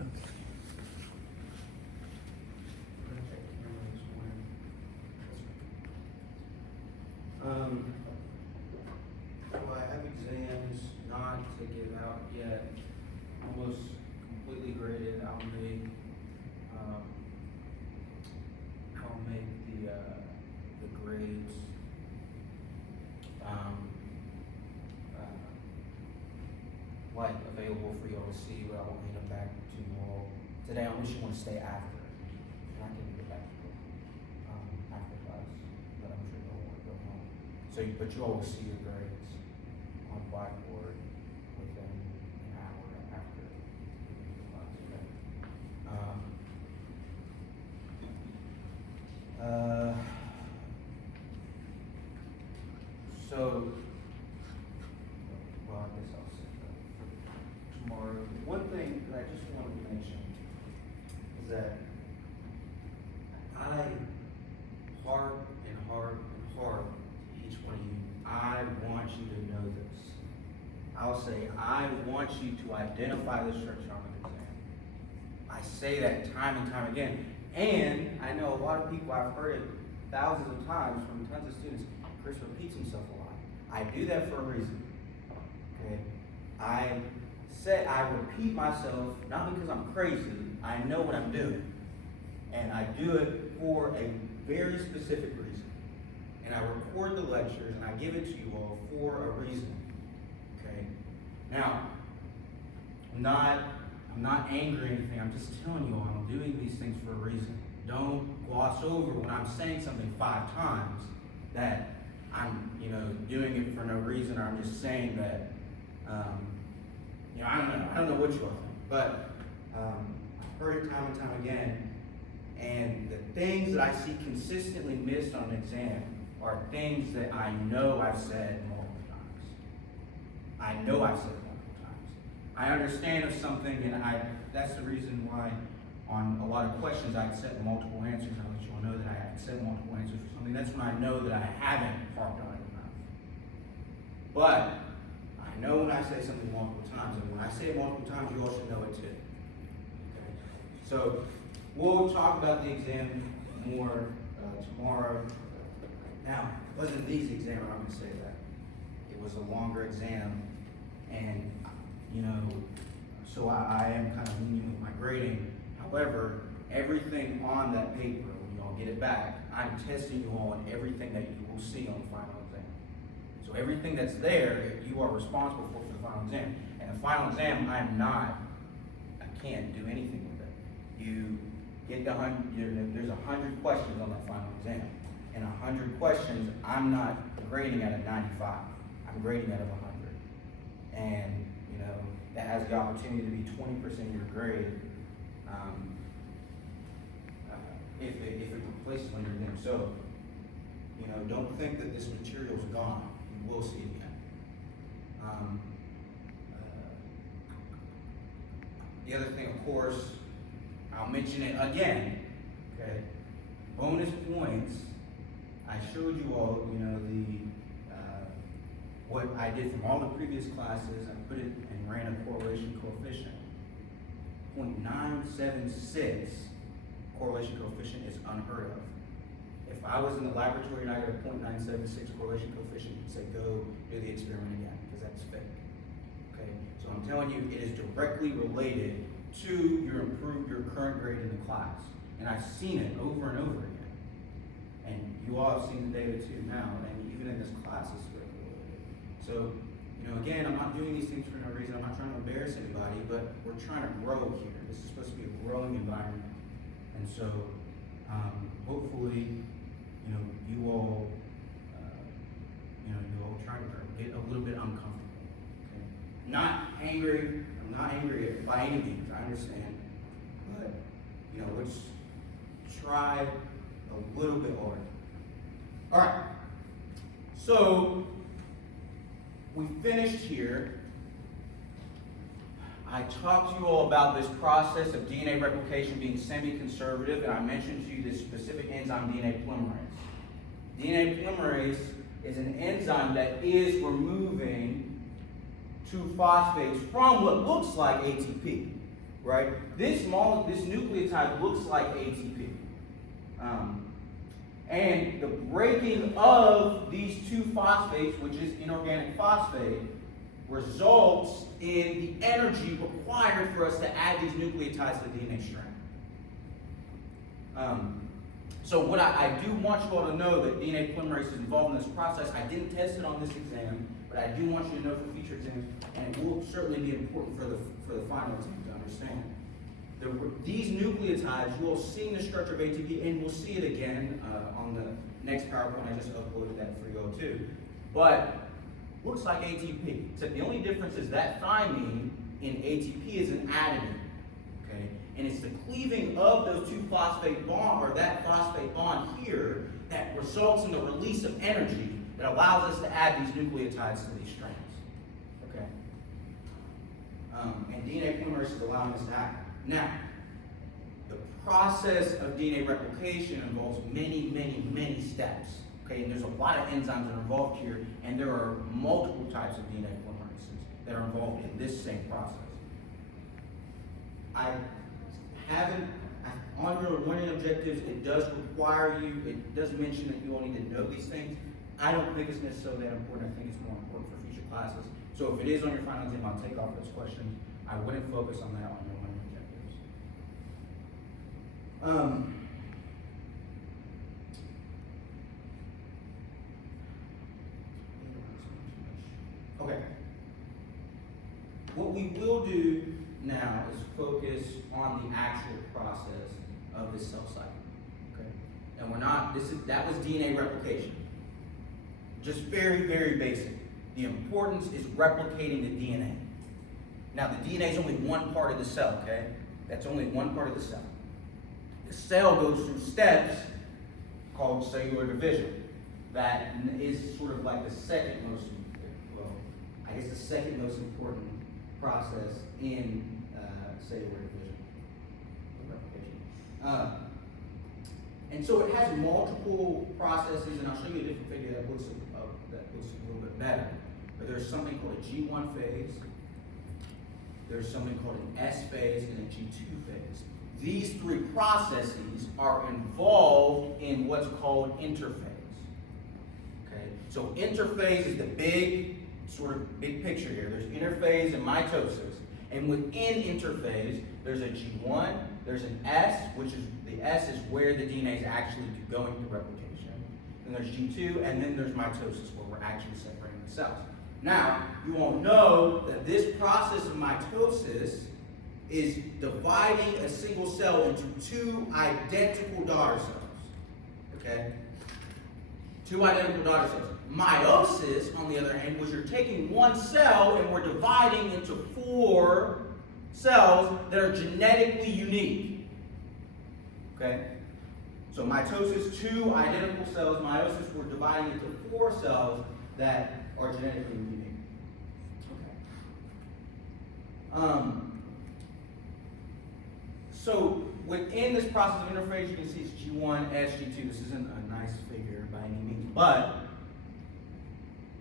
Well, I have exams not to give out yet, almost completely graded. I'll make the grades like available for y'all to see, but I won't hand them back to you all today. Unless you want to stay after, and I can get back to you after class, but I'm sure you'll want to go home. So, but you always see your grades on Blackboard within an hour after the class. Okay? So, well, I guess I'll say that for tomorrow. One thing that I just wanted to mention is that I harp to each one of you. I want you to know this. I'll say, I want you to identify the structure on the exam. I say that time and time again. And I know a lot of people, I've heard it thousands of times from tons of students, Chris repeats himself a lot. I do that for a reason. Okay? I repeat myself, not because I'm crazy, I know what I'm doing. And I do it for a very specific reason. And I record the lectures and I give it to you all for a reason. Okay? Now, I'm not angry or anything, I'm just telling you all I'm doing these things for a reason. Don't gloss over when I'm saying something 5 times that I'm, doing it for no reason, or I'm just saying that, I don't know what you all think, but I've heard it time and time again, and the things that I see consistently missed on an exam are things that I know I've said multiple times. I know I've said it multiple times. I understand of something, and that's the reason why on a lot of questions I accept multiple answers. I let you all know that I accept multiple answers for something. That's when I know that I haven't harped on it enough. But I know when I say something multiple times, and when I say it multiple times, you all should know it too. Okay? So we'll talk about the exam more tomorrow. Now, it wasn't an easy exam, I'm going to say that. It was a longer exam, and so I am kind of lenient with my grading. However, everything on that paper, when you all get it back, I'm testing you all on everything that you will see on the final exam. So everything that's there, you are responsible for the final exam. And the final exam, I can't do anything with it. You get there's 100 questions on that final exam. And 100 questions, I'm not grading at a 95. I'm grading out of 100. And, that has the opportunity to be 20% of your grade if it replaces one of them. So, don't think that this material is gone. You will see it again. The other thing, of course, I'll mention it again. Okay, bonus points. I showed you all, what I did from all the previous classes. I put it and ran a correlation coefficient. 0.976 correlation coefficient is unheard of. If I was in the laboratory and I got a 0.976 correlation coefficient, you'd say, go do the experiment again, because that's fake. Okay, so I'm telling you, it is directly related to your current grade in the class. And I've seen it over and over again. And you all have seen the data too now, and even in this class, it's directly related. So, again, I'm not doing these things for no reason. I'm not trying to embarrass anybody, but we're trying to grow here. This is supposed to be a growing environment. And so, hopefully, you all, you'll try to get a little bit uncomfortable. Okay? Not angry. I'm not angry by any means. I understand. But, let's try a little bit harder. All right. So, we finished here. I talked to you all about this process of DNA replication being semi-conservative, and I mentioned to you this specific enzyme, DNA polymerase. DNA polymerase is an enzyme that is removing 2 phosphates from what looks like ATP. right? This nucleotide looks like ATP. And the breaking of these two phosphates, which is inorganic phosphate, results in the energy required for us to add these nucleotides to the DNA strand. So what I do want you all to know that DNA polymerase is involved in this process. I didn't test it on this exam, but I do want you to know for future exams, and it will certainly be important for the final exam to understand. These nucleotides, you will see in the structure of ATP, and we'll see it again on the next PowerPoint I just uploaded that for you all too. But looks like ATP. Except the only difference is that thymine in ATP is an adenine. Okay? And it's the cleaving of those two phosphate bond, or that phosphate bond here, that results in the release of energy that allows us to add these nucleotides to these strands. Okay? And DNA polymerase is allowing us to act. Now, the process of DNA replication involves many, many, many steps. Okay, and there's a lot of enzymes that are involved here, and there are multiple types of DNA polymerases that are involved in this same process. On your learning objectives, it does require you, it does mention that you all need to know these things. I don't think it's necessarily that important. I think it's more important for future classes. So if it is on your final exam, I'll take off those questions. I wouldn't focus on that on your learning objectives. Okay. What we will do now is focus on the actual process of this cell cycle. Okay. And that was DNA replication. Just very, very basic. The importance is replicating the DNA. Now the DNA is only one part of the cell, okay? That's only one part of the cell. The cell goes through steps called cellular division. That is sort of like the second most important process in cellular division, replication. And so it has multiple processes, and I'll show you a different figure that looks a little bit better. But there's something called a G1 phase, there's something called an S phase, and a G2 phase. These three processes are involved in what's called interphase. Okay, so interphase is the big picture here. There's interphase and mitosis, and within interphase, there's a G1, there's an S, which is the S is where the DNA is actually going through replication. Then there's G2, and then there's mitosis, where we're actually separating the cells. Now, you all know that this process of mitosis is dividing a single cell into two identical daughter cells. Okay? Two identical daughter cells. Meiosis, on the other hand, was you're taking one cell and we're dividing into 4 cells that are genetically unique. Okay? So mitosis, 2 identical cells. Meiosis, we're dividing into 4 cells that are genetically unique. Okay. So within this process of interphase, you can see it's G1, S, G2. This isn't a nice figure by any means, but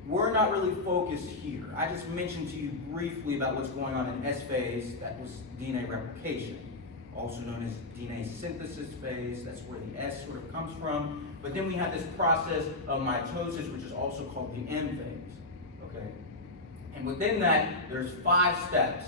we're not really focused here. I just mentioned to you briefly about what's going on in S phase. That was DNA replication, also known as DNA synthesis phase. That's where the S sort of comes from. But then we have this process of mitosis, which is also called the M phase. Okay? And within that, there's 5 steps.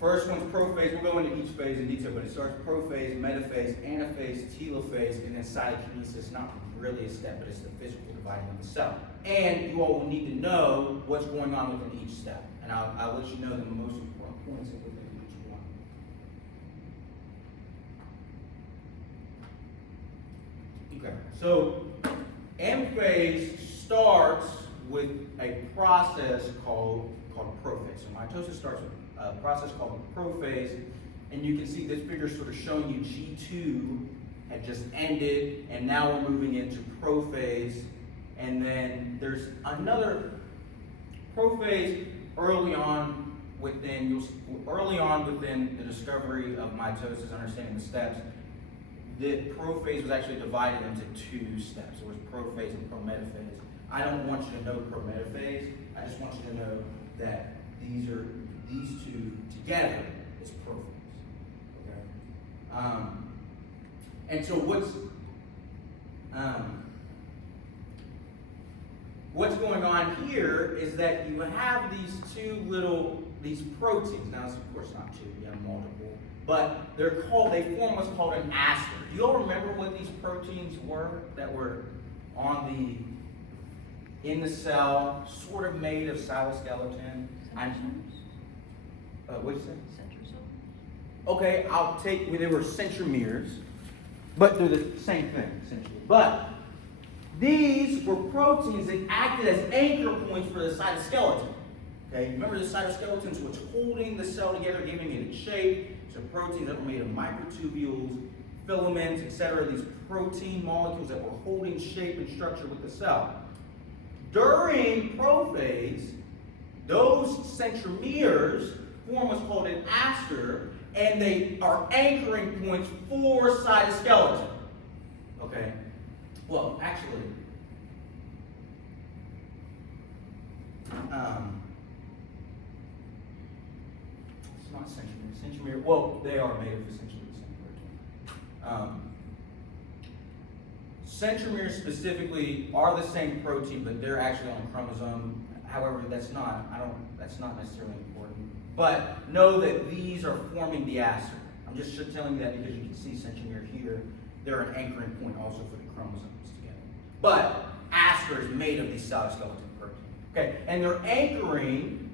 First one's prophase. We'll go into each phase in detail, but it starts prophase, metaphase, anaphase, telophase, and then cytokinesis. Not really a step, but it's the physical dividing of the cell. And you all will need to know what's going on within each step. And I'll let you know the most important points within each one. Okay, so M phase starts with a process called prophase. So mitosis starts with a process called prophase, and you can see this figure sort of showing you G2 had just ended, and now we're moving into prophase, and then there's another prophase early on within the discovery of mitosis, understanding the steps. The prophase was actually divided into 2 steps. There was prophase and prometaphase. I don't want you to know prometaphase. I just want you to know that these are these two together is prophase. Okay. And so what's going on here is that you have these proteins. Now, it's of course not two, you have multiple, but they form what's called an aster. Do you all remember what these proteins were that were in the cell, sort of made of cytoskeleton? What'd you say? Centrosomes. Okay, they were centromeres, but they're the same thing, essentially. But these were proteins that acted as anchor points for the cytoskeleton. Okay, remember the cytoskeleton is what's holding the cell together, giving it its shape. So proteins that were made of microtubules, filaments, etc. These protein molecules that were holding shape and structure with the cell. During prophase, those centromeres form what's called an aster, and they are anchoring points for cytoskeleton. Okay? Well, actually, it's not centromere. Well, they are made of essentially the same protein. Centromeres specifically are the same protein, but they're actually on a chromosome. However, that's not necessarily important. But know that these are forming the aster. I'm just telling you that because you can see centromere here. They're an anchoring point also for the chromosomes together. But aster is made of these cytoskeleton proteins. Okay, and they're anchoring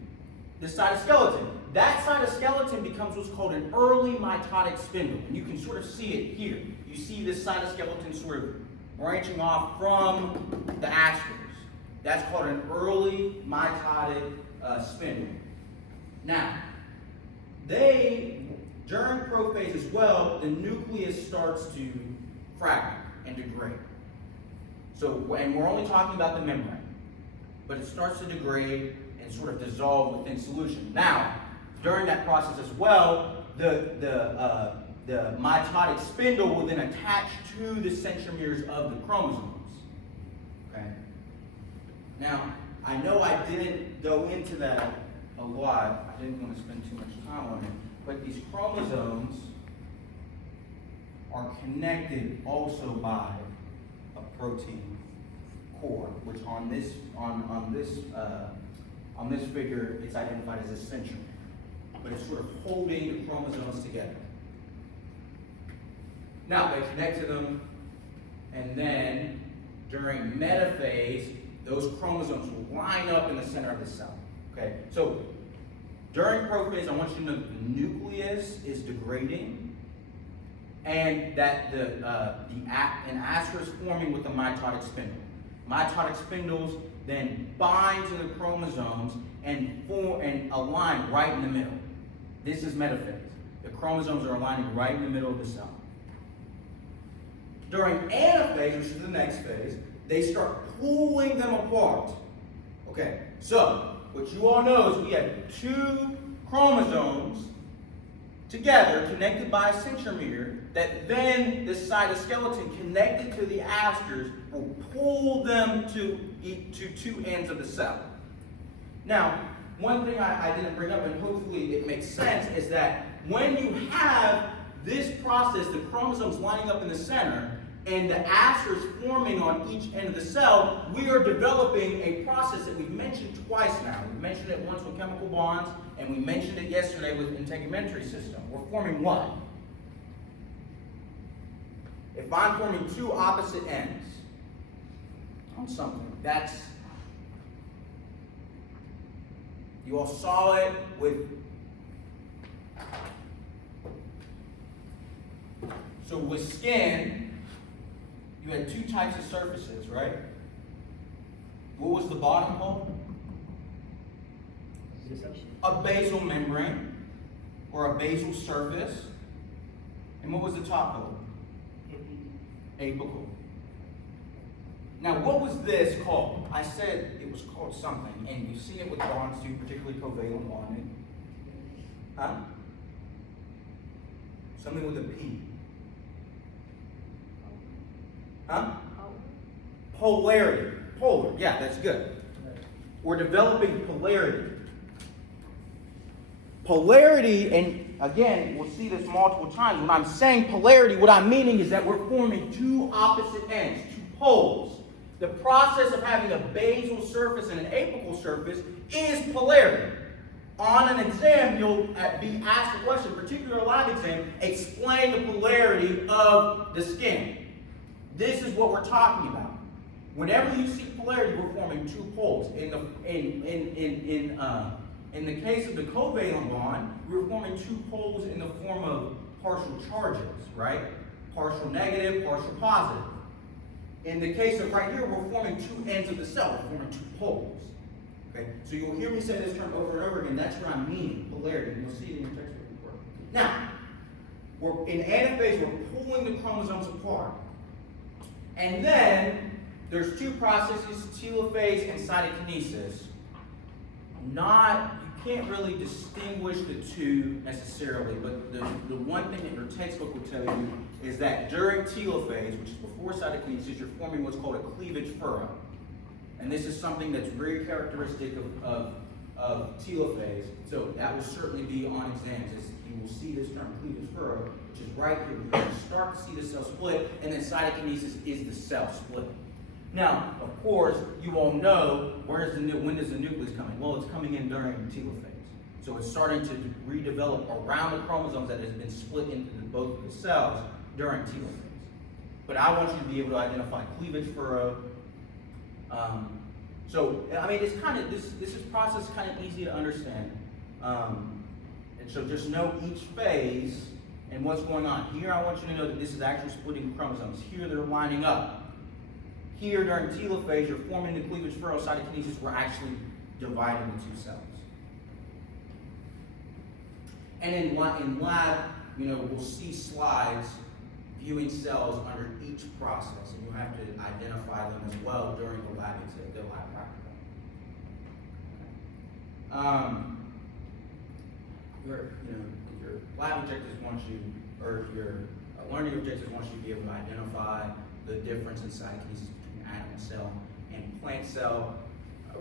the cytoskeleton. That cytoskeleton becomes what's called an early mitotic spindle. And you can sort of see it here. You see this cytoskeleton sort of branching off from the asters. That's called an early mitotic spindle. Now, during prophase as well, the nucleus starts to fragment and degrade. So, and we're only talking about the membrane, but it starts to degrade and sort of dissolve within solution. Now, during that process as well, the mitotic spindle will then attach to the centromeres of the chromosomes. Okay. Now, I know I didn't go into that a lot. I didn't want to spend too much time on it, but these chromosomes are connected also by a protein core, which on this figure it's identified as a centromere, but it's sort of holding the chromosomes together. Now they connect to them, and then during metaphase, those chromosomes will line up in the center of the cell. Okay, so during prophase, I want you to know that the nucleus is degrading, and that an aster is forming with the mitotic spindle. Mitotic spindles then bind to the chromosomes and align right in the middle. This is metaphase. The chromosomes are aligning right in the middle of the cell. During anaphase, which is the next phase, they start pulling them apart. Okay, so what you all know is we have two chromosomes together, connected by a centromere, that then the cytoskeleton connected to the asters will pull them to two ends of the cell. Now, one thing I didn't bring up, and hopefully it makes sense, is that when you have this process, the chromosomes lining up in the center, and the asters forming on each end of the cell, we are developing a process that we've mentioned twice now. We've mentioned it once with chemical bonds, and we mentioned it yesterday with integumentary system. We're forming what? If I'm forming two opposite ends on something, you all saw it with, so with skin, you had two types of surfaces, right? What was the bottom called? A basal membrane, or a basal surface. And what was the top called? Apical. Now, what was this called? I said it was called something, and you've seen it with bonds too, particularly covalent bonding. Huh? Something with a P. Huh? Polarity. Polar. Yeah, that's good. We're developing polarity. Polarity, and again, we'll see this multiple times. When I'm saying polarity, what I'm meaning is that we're forming two opposite ends, two poles. The process of having a basal surface and an apical surface is polarity. On an exam, you'll be asked a question, particularly a lab exam, explain the polarity of the skin. This is what we're talking about. Whenever you see polarity, we're forming two poles. In the case of the covalent bond, we're forming two poles in the form of partial charges, right? Partial negative, partial positive. In the case of right here, we're forming two ends of the cell. We're forming two poles. Okay? So you'll hear me say this term over and over again. That's what I'm meaning, polarity. You'll see it in your textbook before. Now, in anaphase, we're pulling the chromosomes apart. And then there's two processes, telophase and cytokinesis. You can't really distinguish the two necessarily, but the one thing that your textbook will tell you is that during telophase, which is before cytokinesis, you're forming what's called a cleavage furrow. And this is something that's very characteristic of telophase. So that will certainly be on exams. You will see this term cleavage furrow, which is right here. You're going to start to see the cell split, and then cytokinesis is the cell split. Now, of course, you all know when does the nucleus come in? Well, it's coming in during telophase. So it's starting to redevelop around the chromosomes that has been split into both of the cells during telophase. But I want you to be able to identify cleavage furrow. It's kind of this process is kind of easy to understand. And so just know each phase and what's going on. Here, I want you to know that this is actually splitting chromosomes. Here, they're lining up. Here, during telophase, you're forming the cleavage furrow. Cytokinesis, we're actually dividing the two cells. And in lab, we'll see slides viewing cells under each process, and you'll have to identify them as well during the lab exam, the lab practical. Your lab objectives want you, or your learning objectives want you to be able to identify the difference in cytokinesis between animal cell and plant cell.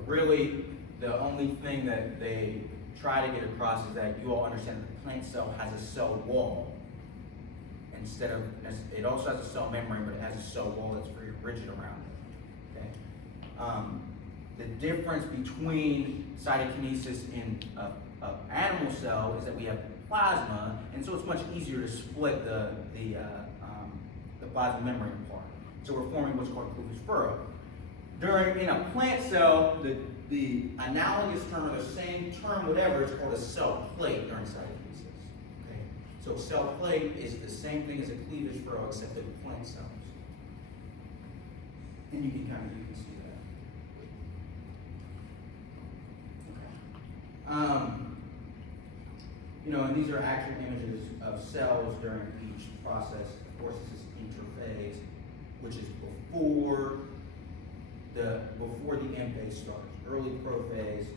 Really, the only thing that they try to get across is that you all understand that the plant cell has a cell wall. It also has a cell membrane, but it has a cell wall that's very rigid around it. Okay? The difference between cytokinesis in an animal cell is that we have plasma, and so it's much easier to split the plasma membrane apart. So we're forming what's called cleavage furrow. In a plant cell, the analogous term or the same term, whatever, is called a cell plate during cytokinesis. Okay? So cell plate is the same thing as a cleavage furrow, except in plant cells. And you can see that. Okay. And these are actual images of cells during each process. Of course, this is interphase, which is before the M phase starts. Early prophase,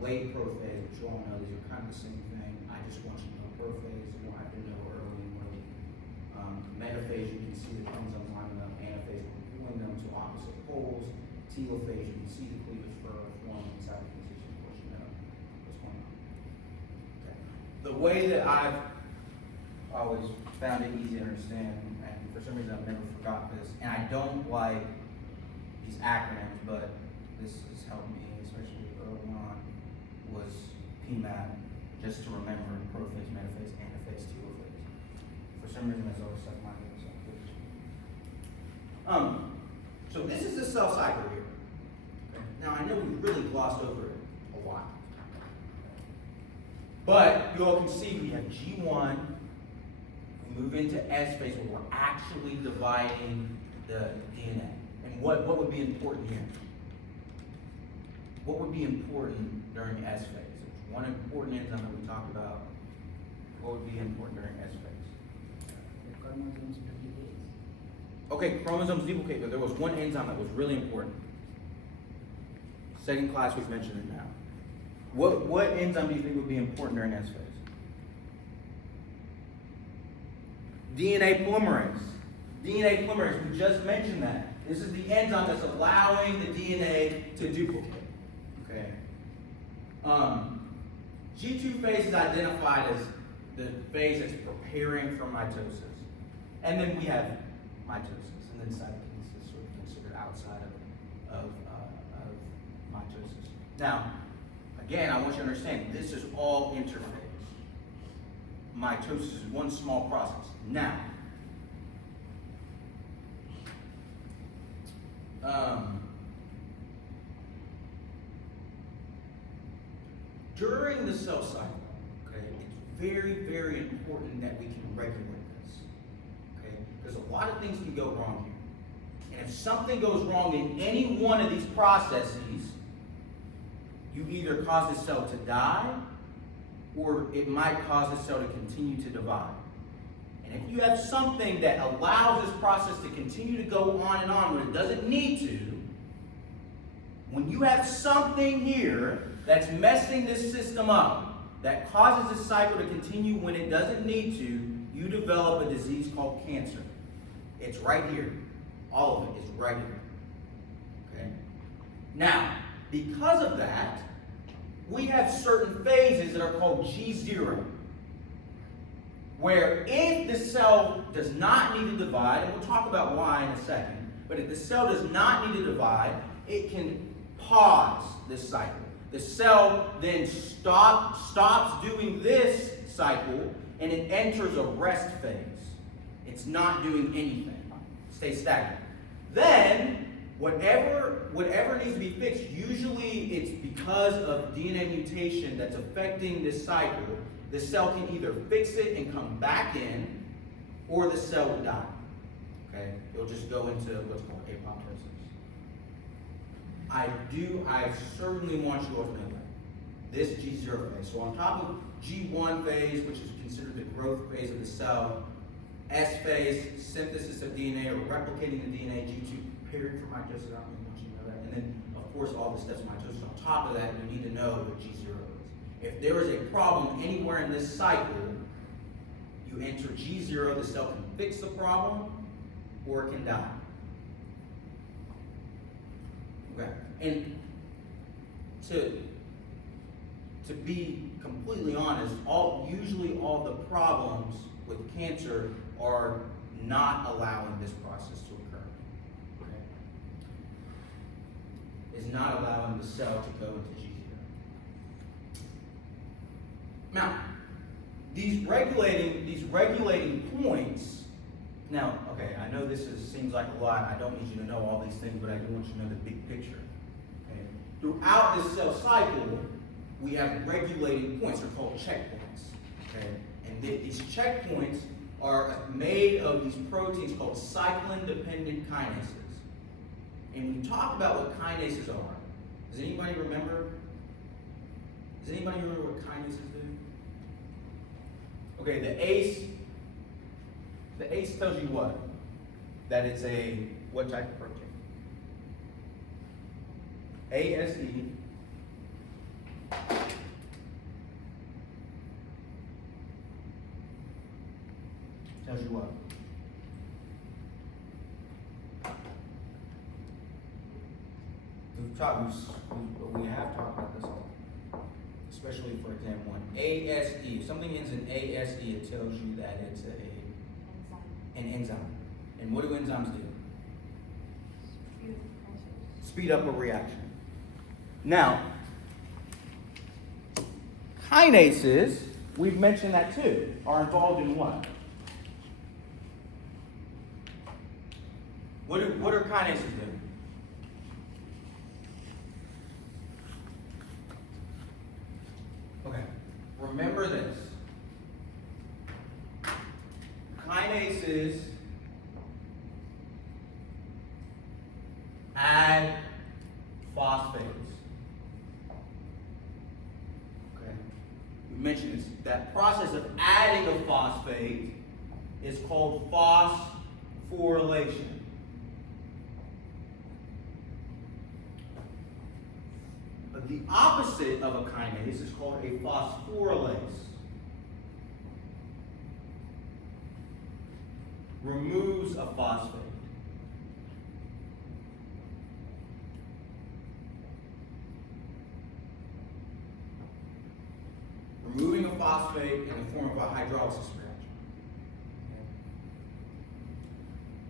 late prophase, which you all know, these are kind of the same thing. I just want you to know prophase, you don't have to know early and late. Metaphase, you can see the chromosomes lining up. Anaphase, we're pulling them to opposite poles. Telophase, you can see the cleavage furrow forming inside the position, of course, you know what's going on. Okay. The way that I've always found it easy to understand, and for some reason I've never forgot this, and I don't like these acronyms, but this has helped me, especially early on, was PMAP, just to remember prophase, metaphase, anaphase, telophase. For some reason that's always stuck in my head. So this is the cell cycle here. Okay. Now I know we've really glossed over it a lot. But you all can see we have G1, we move into S phase where we're actually dividing the DNA. And what would be important here? What would be important during S phase? There's one important enzyme that we talked about. What would be important during S phase? Chromosomes duplicate. Okay, chromosomes duplicate, but there was one enzyme that was really important. Second class, we've mentioned it now. What enzyme do you think would be important during S phase? DNA polymerase. DNA polymerase, we just mentioned that. This is the enzyme that's allowing the DNA to duplicate. Okay. G2 phase is identified as the phase that's preparing for mitosis. And then we have mitosis, and then cytokinesis is sort of considered outside of mitosis. Now, again, I want you to understand, this is all interphase. Mitosis is one small process. Now, during the cell cycle, okay, it's very, very important that we can regulate this, okay? Because a lot of things can go wrong here. And if something goes wrong in any one of these processes, you either cause the cell to die, or it might cause the cell to continue to divide. And if you have something that allows this process to continue to go on and on when it doesn't need to, when you have something here that's messing this system up, that causes the cycle to continue when it doesn't need to, you develop a disease called cancer. It's right here. All of it is right here. Okay? Now, because of that, we have certain phases that are called G0, where if the cell does not need to divide, and we'll talk about why in a second, but if the cell does not need to divide, it can pause this cycle. The cell then stops doing this cycle, and it enters a rest phase. It's not doing anything. Stay stagnant. Then, whatever needs to be fixed, usually it's because of DNA mutation that's affecting this cycle. The cell can either fix it and come back in, or the cell will die. Okay? It'll just go into what's called apoptosis. I certainly want you all to know that. This G0 phase. So on top of G1 phase, which is considered the growth phase of the cell, S phase, synthesis of DNA or replicating the DNA, G2, preparing for mitosis, I don't really want you to know that. And then, of course, all the steps of mitosis. On top of that, you need to know what G0 is. If there is a problem anywhere in this cycle, you enter G0, the cell can fix the problem, or it can die. Okay. And to be completely honest, usually all the problems with cancer are not allowing this process to occur. Okay? Is not allowing the cell to go into G0. Now, these regulating points. Now, okay, I know this seems like a lot. I don't need you to know all these things, but I do want you to know the big picture. Okay? Throughout this cell cycle, we have regulating points. They're called checkpoints. Okay? And these checkpoints are made of these proteins called cyclin-dependent kinases. And we talked about what kinases are. Does anybody remember? Does anybody remember what kinases do? Okay, the ACE tells you what? That it's what type of protein? ASE. Tells you what? We have talked about this all, especially for exam 1. ASE. If something ends in ASE, it tells you that it's an enzyme. And what do enzymes do? Speed up a reaction. Now, kinases, we've mentioned that too, are involved in what? What are kinases doing? Okay, remember this. Kinases add phosphates. Okay, we mentioned this. That process of adding a phosphate is called phosphorylation. But the opposite of a kinase is called a phosphorylase. Removes a phosphate. phosphate in the form of a hydrolysis reaction.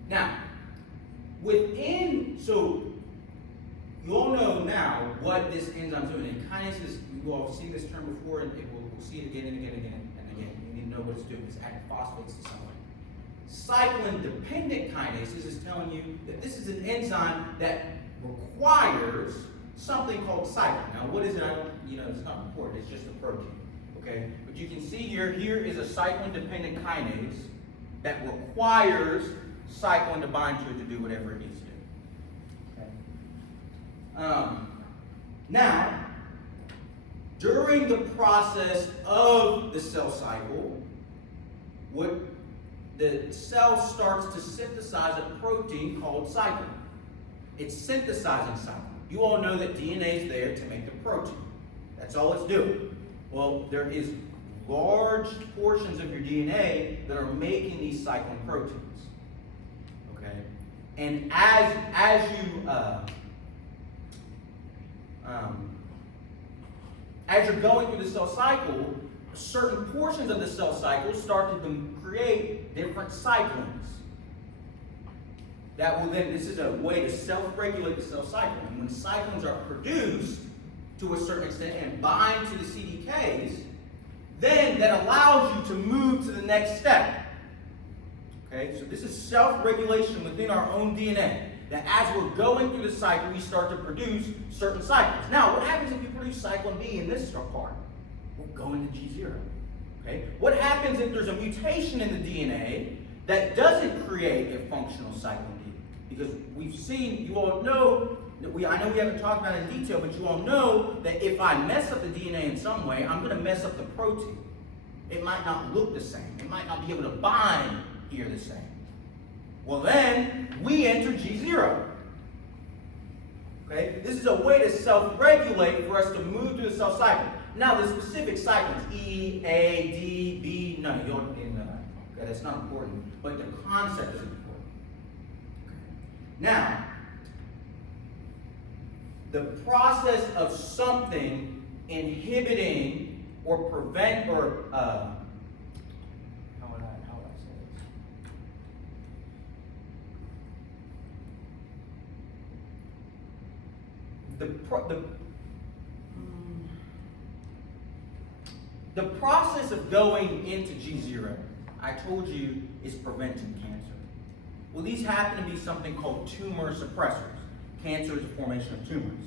Now, so you all know now what this enzyme is doing. And kinases, you all have seen this term before, and we'll see it again and again and again and again. You need to know what it's doing. It's adding phosphates to something. Cyclin-dependent kinases is telling you that this is an enzyme that requires something called cyclin. Now, what is it? It's not important. It's just a protein. Okay, but you can see here is a cyclin-dependent kinase that requires cyclin to bind to it to do whatever it needs to do. Okay. Now, during the process of the cell cycle, the cell starts to synthesize a protein called cyclin. It's synthesizing cyclin. You all know that DNA is there to make the protein. That's all it's doing. Well, there is large portions of your DNA that are making these cyclin proteins. Okay, and as you're going through the cell cycle, certain portions of the cell cycle start to create different cyclins. That will then, this is a way to self-regulate the cell cycle. And when cyclins are produced to a certain extent and bind to the CDKs, then that allows you to move to the next step. Okay, so this is self-regulation within our own DNA. That as we're going through the cycle, we start to produce certain cyclins. Now, what happens if you produce cyclin B in this part? We'll go into G0. Okay, what happens if there's a mutation in the DNA that doesn't create a functional cyclin D? Because we've seen, you all know, I know we haven't talked about it in detail, but you all know that if I mess up the DNA in some way, I'm going to mess up the protein. It might not look the same. It might not be able to bind here the same. Well, then we enter G0. Okay, this is a way to self-regulate for us to move through the cell cycle. Now, the specific cyclins, E, A, D, B, none. You don't need that. Okay, that's not important, but the concept is important. Now, the process of something inhibiting or prevent or how would I say this? The process of going into G0, I told you, is preventing cancer. Well, these happen to be something called tumor suppressors. Cancer is the formation of tumors.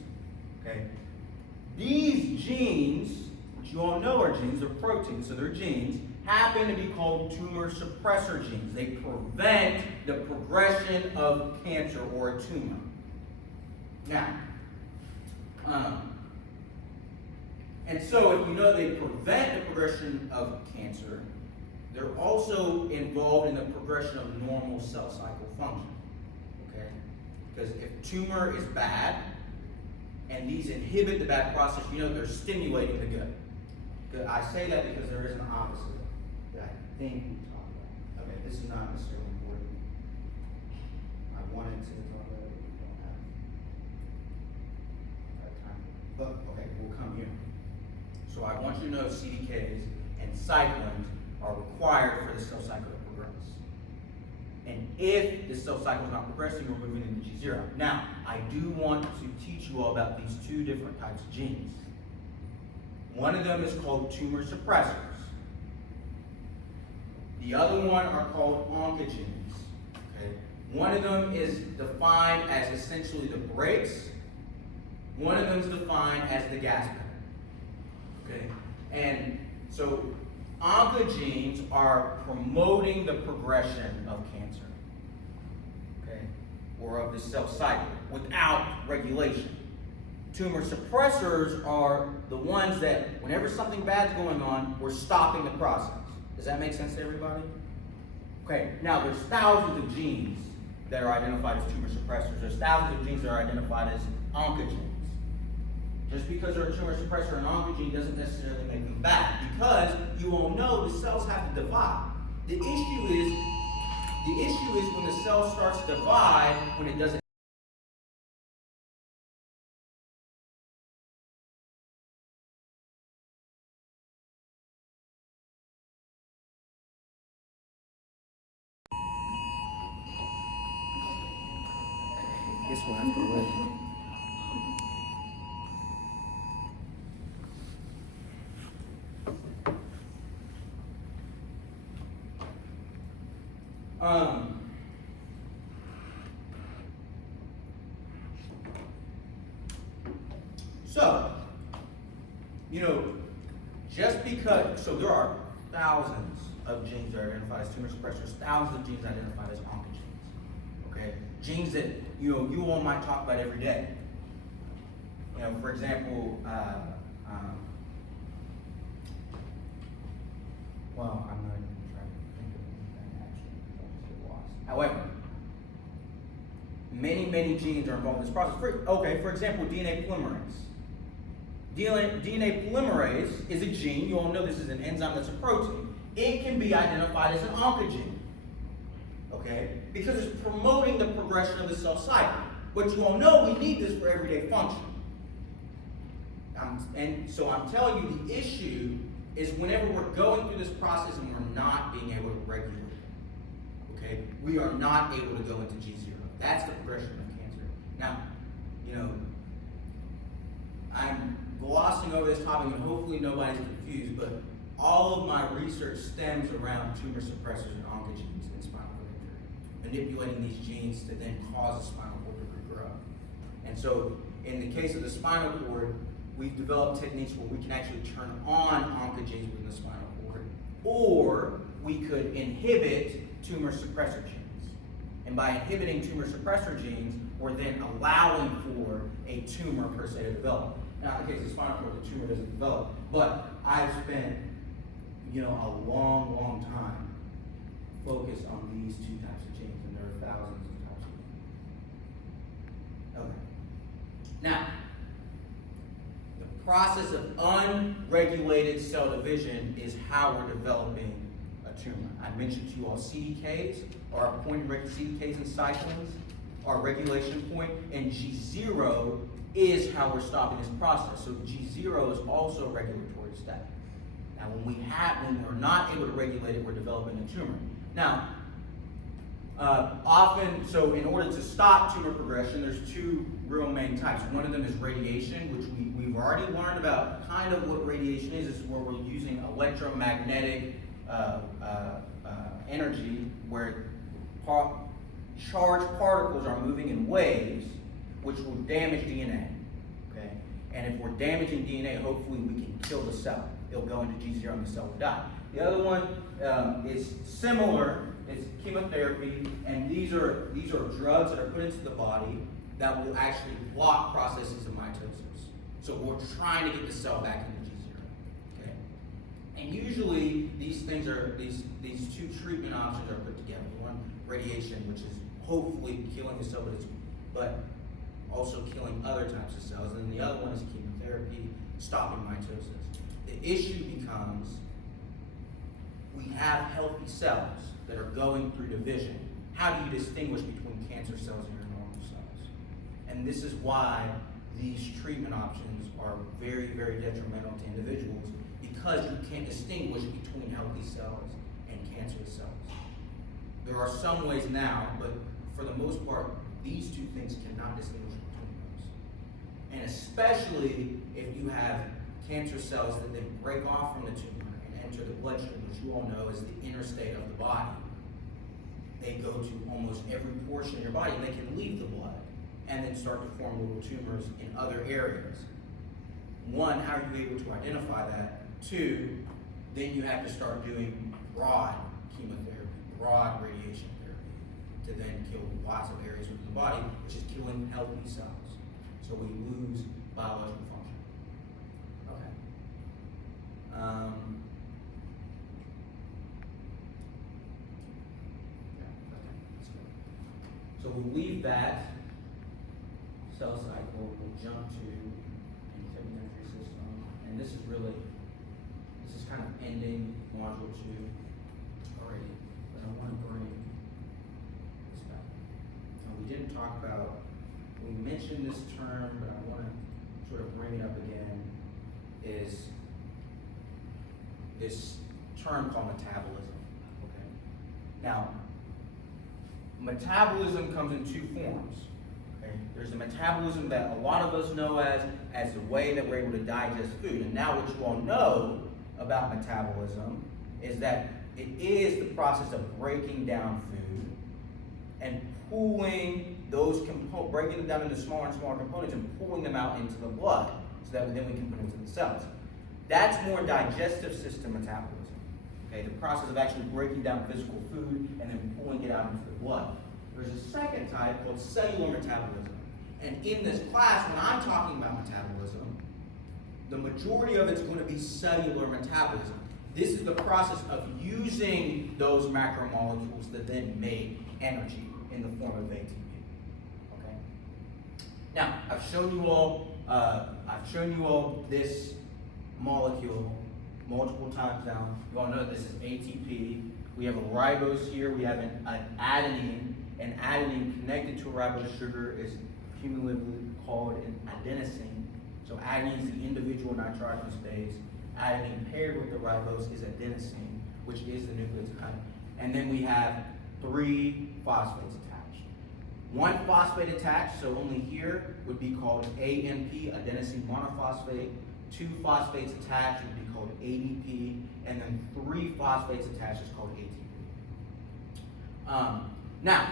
Okay? These genes, which you all know are genes, they're proteins, so they're genes, happen to be called tumor suppressor genes. They prevent the progression of cancer or a tumor. Now, and so if you know they prevent the progression of cancer, they're also involved in the progression of normal cell cycle function. Okay? Because if tumor is bad, and these inhibit the bad process, you know they're stimulating the good. I say that because there is an opposite that I think we talk about. Okay, this is not necessarily important. I wanted to talk about it, but we don't have time. But okay, we'll come here. So I want you to know CDKs and cyclins are required for the cell cycle to progress. And if the cell cycle is not progressing, we're moving into G0. Now, I do want to teach you all about these two different types of genes. One of them is called tumor suppressors. The other one are called oncogenes. Okay? One of them is defined as essentially the brakes. One of them is defined as the gas pedal. Okay? And so oncogenes are promoting the progression of cancer, okay, or of the cell cycle without regulation. Tumor suppressors are the ones that, whenever something bad's going on, we're stopping the process. Does that make sense to everybody? Okay, now there's thousands of genes that are identified as tumor suppressors. There's thousands of genes that are identified as oncogenes. Just because they're a tumor suppressor and oncogene doesn't necessarily make them bad, because you all know the cells have to divide. The issue is when the cell starts to divide when it doesn't This one I have to wait. So, just because, so there are thousands of genes that are identified as tumor suppressors, thousands of genes identified as oncogenes, okay? Genes that, you all might talk about every day. For example, well, I'm not even trying to think of anything actually, I'll just get lost. However, many genes are involved in this process. For example, DNA polymerase. DNA polymerase is a gene. You all know this is an enzyme that's a protein. It can be identified as an oncogene, okay? Because it's promoting the progression of the cell cycle. But you all know we need this for everyday function. And so I'm telling you, the issue is whenever we're going through this process and we're not being able to regulate it, okay? We are not able to go into G0. That's the progression of cancer. Now, I'm glossing over this topic and hopefully nobody's confused, but all of my research stems around tumor suppressors and oncogenes in spinal cord injury, manipulating these genes to then cause the spinal cord to regrow. And so in the case of the spinal cord, we've developed techniques where we can actually turn on oncogenes within the spinal cord, or we could inhibit tumor suppressor genes. And by inhibiting tumor suppressor genes, we're then allowing for a tumor per se to develop. Now, in the case of the spinal cord, the tumor doesn't develop. But I've spent, a long time focused on these two types of genes, and there are thousands of types of genes. Okay. Now, the process of unregulated cell division is how we're developing a tumor. I mentioned to you all CDKs, our point CDKs and cyclins, our regulation point, and G0 is how we're stopping this process. So G0 is also a regulatory step. Now, when we're not able to regulate it, we're developing a tumor. Now, so in order to stop tumor progression, there's two real main types. One of them is radiation, which we've already learned about kind of what radiation is. This is where we're using electromagnetic energy, where charged particles are moving in waves, which will damage DNA, okay? And if we're damaging DNA, hopefully we can kill the cell. It'll go into G0 and the cell will die. The other one is similar. It's chemotherapy, and these are drugs that are put into the body that will actually block processes of mitosis. So we're trying to get the cell back into G0, okay? And usually these two treatment options are put together. One, radiation, which is hopefully killing the cell, but also killing other types of cells. And then the other one is chemotherapy, stopping mitosis. The issue becomes we have healthy cells that are going through division. How do you distinguish between cancer cells and your normal cells? And this is why these treatment options are very, very detrimental to individuals, because you can't distinguish between healthy cells and cancerous cells. There are some ways now, but for the most part, these two things cannot distinguish between those. And especially if you have cancer cells that then break off from the tumor and enter the bloodstream, which you all know is the interstate of the body. They go to almost every portion of your body, and they can leave the blood and then start to form little tumors in other areas. One, how are you able to identify that? Two, then you have to start doing broad chemotherapy, broad radiation therapy to then kill lots of areas within the body, which is killing healthy cells. So we lose biological function. So we'll leave that cell cycle, we'll jump to integumentary system, and this is kind of ending module 2 already, but I want to bring this back. Now, we didn't talk about, we mentioned this term, but I want to sort of bring it up again, is this term called metabolism, okay? Now, metabolism comes in two forms, Okay? There's the metabolism that a lot of us know as the way that we're able to digest food. And now what you all know about metabolism is that it is the process of breaking down food and pulling those components, breaking them down into smaller and smaller components and pulling them out into the blood so that then we can put them into the cells. That's more digestive system metabolism. Okay, the process of actually breaking down physical food and then pulling it out into the blood. There's a second type called cellular metabolism. And in this class, when I'm talking about metabolism, the majority of it's going to be cellular metabolism. This is the process of using those macromolecules that then make energy in the form of ATP. Okay. Now, I've shown you all this molecule multiple times now. You all know this is ATP. We have a ribose here. We have an adenine. An adenine connected to a ribose sugar is cumulatively called an adenosine. So adenine is the individual nitrogenous. Adenine paired with the ribose is adenosine, which is the nucleotide. And then we have 3 phosphates attached. 1 phosphate attached, so only here, would be called AMP, adenosine monophosphate. 2 phosphates attached would be called ADP, and then 3 phosphates attached is called ATP. Now,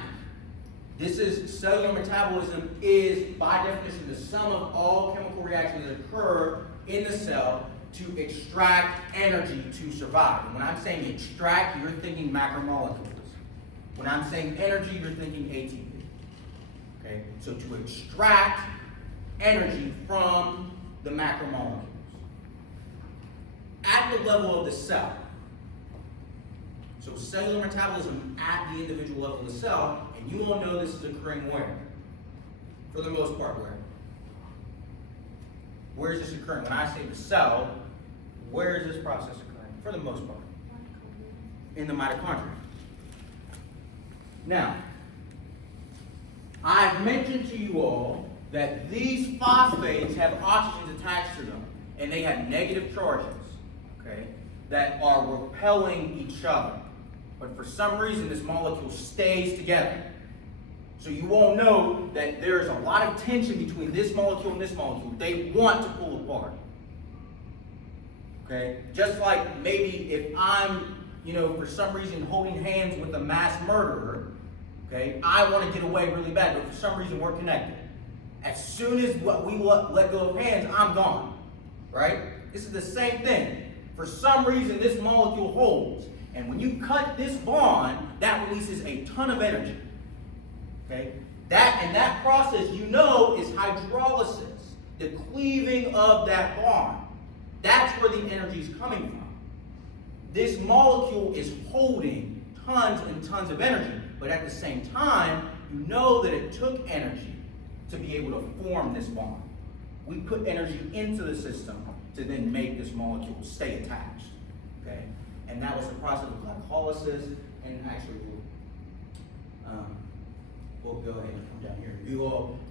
this is cellular metabolism is by definition the sum of all chemical reactions that occur in the cell to extract energy to survive. And when I'm saying extract, you're thinking macromolecules. When I'm saying energy, you're thinking ATP. Okay? So to extract energy from the macromolecules. At the level of the cell. So cellular metabolism at the individual level of the cell, and you all know this is occurring where? For the most part, where? Where is this occurring? When I say the cell, where is this process occurring? For the most part. In the mitochondria. Now, I've mentioned to you all that these phosphates have oxygens attached to them, and they have negative charges, okay, that are repelling each other. But for some reason, this molecule stays together. So you all know that there's a lot of tension between this molecule and this molecule. They want to pull apart. Okay? Just like maybe if I'm, for some reason holding hands with a mass murderer, okay, I want to get away really bad, but for some reason we're connected. As soon as we let go of hands, I'm gone. Right? This is the same thing. For some reason, this molecule holds. And when you cut this bond, that releases a ton of energy. Okay? That process, is hydrolysis, the cleaving of that bond. That's where the energy is coming from. This molecule is holding tons and tons of energy, but at the same time, you know that it took energy to be able to form this bond. We put energy into the system to then make this molecule stay attached. Okay? And that was the process of glycolysis, and actually we'll go ahead and come down here.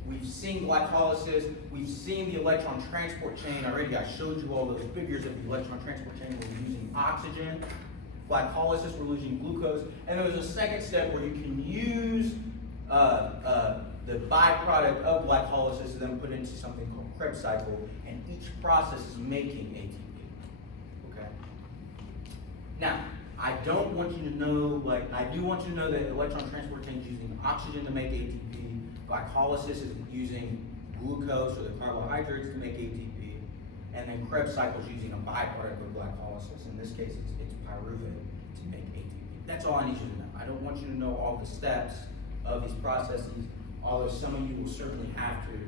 We've seen glycolysis, we've seen the electron transport chain already. I showed you all those figures of the electron transport chain. We're using oxygen. Glycolysis, we're using glucose. And there's a second step where you can use the byproduct of glycolysis and then put it into something called Krebs cycle, and each process is making ATP. Okay? Now, I don't want you to know, I do want you to know that electron transport chain is using oxygen to make ATP. Glycolysis is using glucose or the carbohydrates to make ATP. And then Krebs cycle is using a byproduct of glycolysis. In this case, it's pyruvate to make ATP. That's all I need you to know. I don't want you to know all the steps of these processes, although some of you will certainly have to,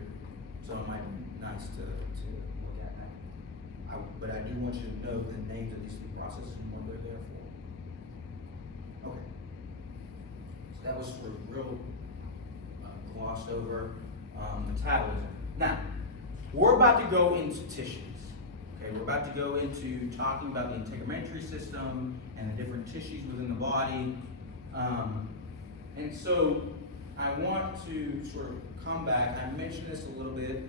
so it might be nice to look at that. But I do want you to know the names of these 3 processes and what they're there for. Okay. So that was sort of real glossed over metabolism. Now, we're about to go into tissues. Okay, we're about to go into talking about the integumentary system and the different tissues within the body. And so I want to sort of come back. I mentioned this a little bit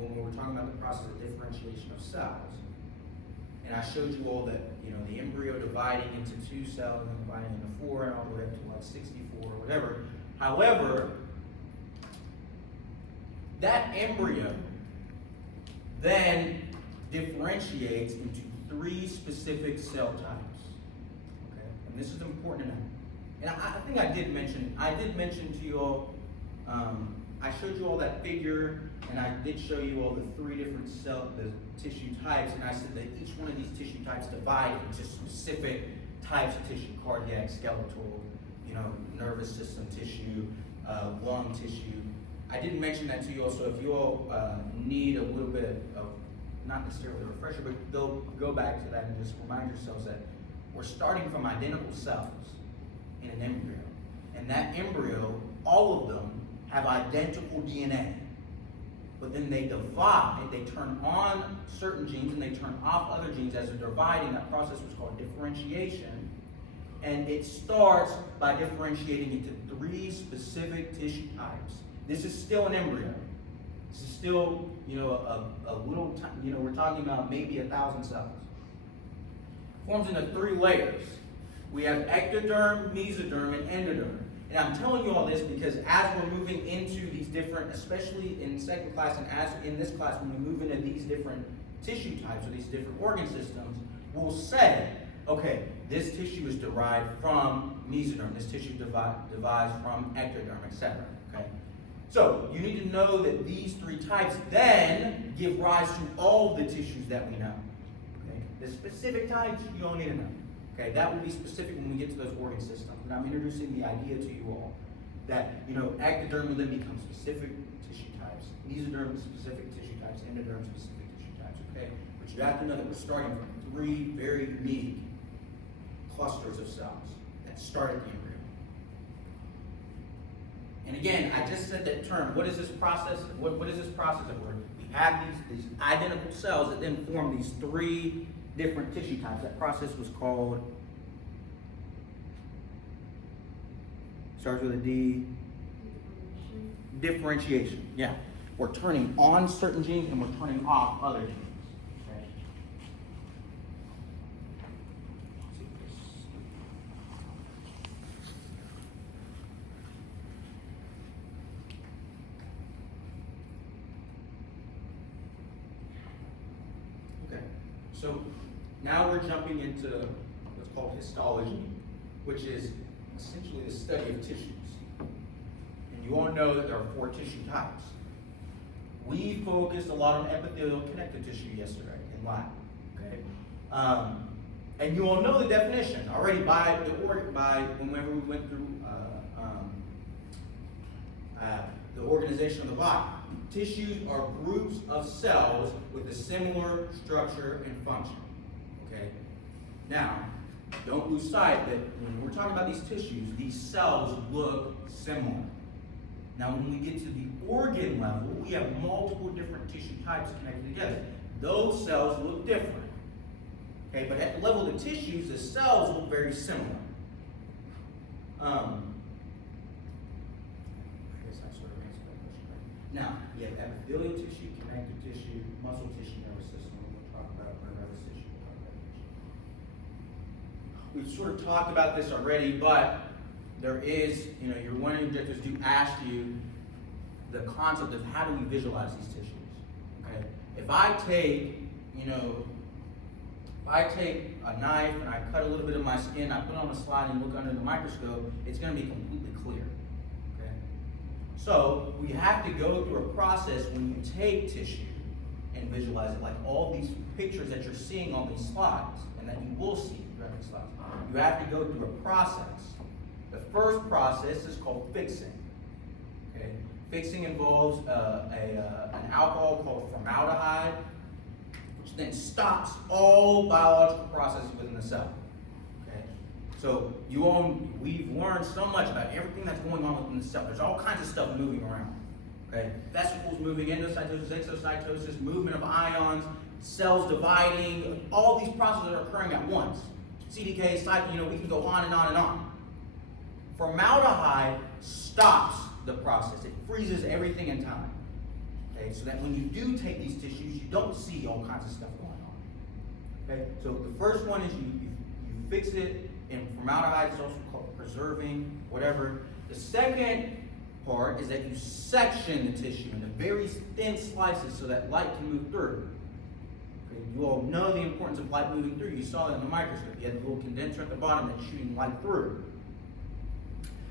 when we were talking about the process of differentiation of cells. And I showed you all that, the embryo dividing into 2 cells and dividing into 4 and all the way up to 64 or whatever. However, That embryo then differentiates into 3 specific cell types. Okay? And this is important to know. And I think I did mention to you all, I showed you all that figure, and I did show you all the 3 different the tissue types, and I said that each one of these tissue types divide into specific types of tissue: cardiac, skeletal, nervous system tissue, lung tissue. I didn't mention that to you all, so if you all need a little bit of, not necessarily a refresher, but go back to that and just remind yourselves that we're starting from identical cells in an embryo. And that embryo, all of them, have identical DNA. But then they divide, they turn on certain genes and they turn off other genes as they're dividing. That process was called differentiation. And it starts by differentiating into 3 specific tissue types. This is still an embryo. This is still, a little, we're talking about maybe 1,000 cells. Forms into 3 layers. We have ectoderm, mesoderm, and endoderm. And I'm telling you all this because as we're moving into these different, especially in second class and as in this class, when we move into these different tissue types or these different organ systems, we'll say, okay, this tissue is derived from mesoderm, this tissue derives from ectoderm, etc. Okay? So you need to know that these 3 types then give rise to all the tissues that we know. Okay? The specific types you don't need to know. Okay, that will be specific when we get to those organ systems. And I'm introducing the idea to you all that, ectoderm will then become specific tissue types, mesoderm specific tissue types, endoderm specific tissue types, okay? But you have to know that we're starting from 3 very unique clusters of cells that start at the embryo. And again, I just said that term. What is this process? What is this process of where we have these identical cells that then form these 3 different tissue types? That process was called, starts with a D, differentiation. Yeah, we're turning on certain genes and we're turning off other genes. Okay. Okay, so now we're jumping into what's called histology, which is essentially the study of tissues. And you all know that there are 4 tissue types. We focused a lot on epithelial connective tissue yesterday in lab. Okay, and you all know the definition already by whenever we went through the organization of the body. Tissues are groups of cells with a similar structure and function. Okay? Now, don't lose sight that when we're talking about these tissues, these cells look similar. Now, when we get to the organ level, we have multiple different tissue types connected together. Those cells look different. Okay, but at the level of the tissues, the cells look very similar. Now, we have epithelial tissue, connective tissue, muscle tissue, nervous system. We'll talk about nervous tissue. We've sort of talked about this already, but there is, your one objectives do ask you the concept of how do we visualize these tissues. Okay? If I take, a knife and I cut a little bit of my skin, I put it on a slide and look under the microscope, it's going to be completely clear. Okay? So we have to go through a process when you take tissue and visualize it, like all these pictures that you're seeing on these slides and that you will see throughout these slides. You have to go through a process. The first process is called fixing. Okay? Fixing involves an alcohol called formaldehyde, which then stops all biological processes within the cell. Okay? So we've learned so much about everything that's going on within the cell. There's all kinds of stuff moving around. Okay? Vesicles moving, endocytosis, exocytosis, movement of ions, cells dividing, all these processes are occurring at once. CDK, we can go on and on and on. Formaldehyde stops the process. It freezes everything in time. Okay, so that when you do take these tissues, you don't see all kinds of stuff going on. Okay, so the first one is you fix it in formaldehyde. It's also called preserving, whatever. The second part is that you section the tissue into very thin slices so that light can move through. Okay, you all know the importance of light moving through. You saw it in the microscope. You had the little condenser at the bottom that's shooting light through.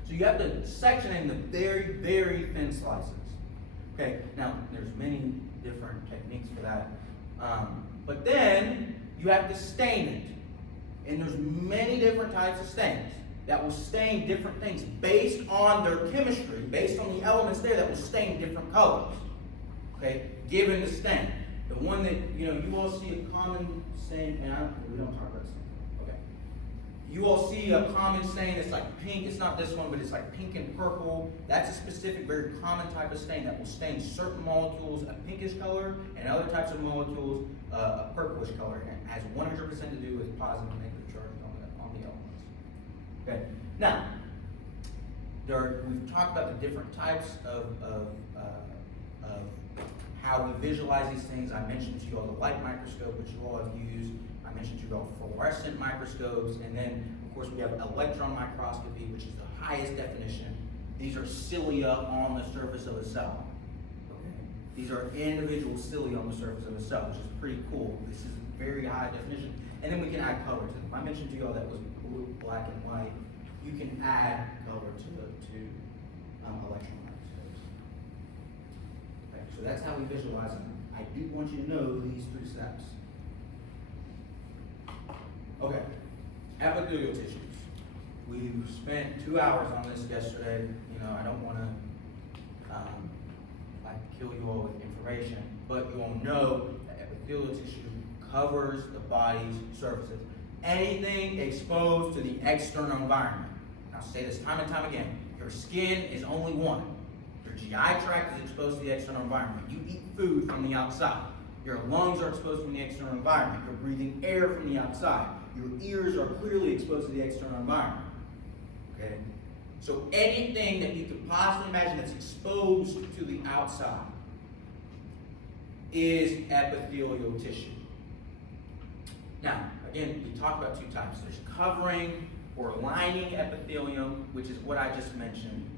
So you have to section it into very, very thin slices. Okay, now there's many different techniques for that. But then you have to stain it. And there's many different types of stains that will stain different things based on their chemistry, based on the elements there that will stain different colors. Okay, given the stain. The one that, you all see a common stain, and we don't talk about stain. Okay. You all see a common stain that's like pink. It's not this one, but it's like pink and purple. That's a specific, very common type of stain that will stain certain molecules a pinkish color and other types of molecules a purplish color. And it has 100% to do with positive and negative charges on the elements. Okay. Now, we've talked about the different types of how we visualize these things. I mentioned to you all the light microscope, which you all have used. I mentioned to you all fluorescent microscopes, and then, of course, we have electron microscopy, which is the highest definition. These are cilia on the surface of a cell. Okay. These are individual cilia on the surface of a cell, which is pretty cool. This is very high definition. And then we can add color to them. I mentioned to you all that was blue, black, and white. You can add color to electron microscopes. Okay, so that's how we visualize them. I do want you to know these 3 steps. Okay, epithelial tissues. We spent 2 hours on this yesterday. I don't want to kill you all with information, but you all know that epithelial tissue covers the body's surfaces. Anything exposed to the external environment. I'll say this time and time again. Your skin is only one. Your GI tract is exposed to the external environment. You eat food from the outside. Your lungs are exposed from the external environment. You're breathing air from the outside. Your ears are clearly exposed to the external environment. Okay? So anything that you could possibly imagine that's exposed to the outside is epithelial tissue. Now, again, we talked about 2 types. There's covering or lining epithelium, which is what I just mentioned,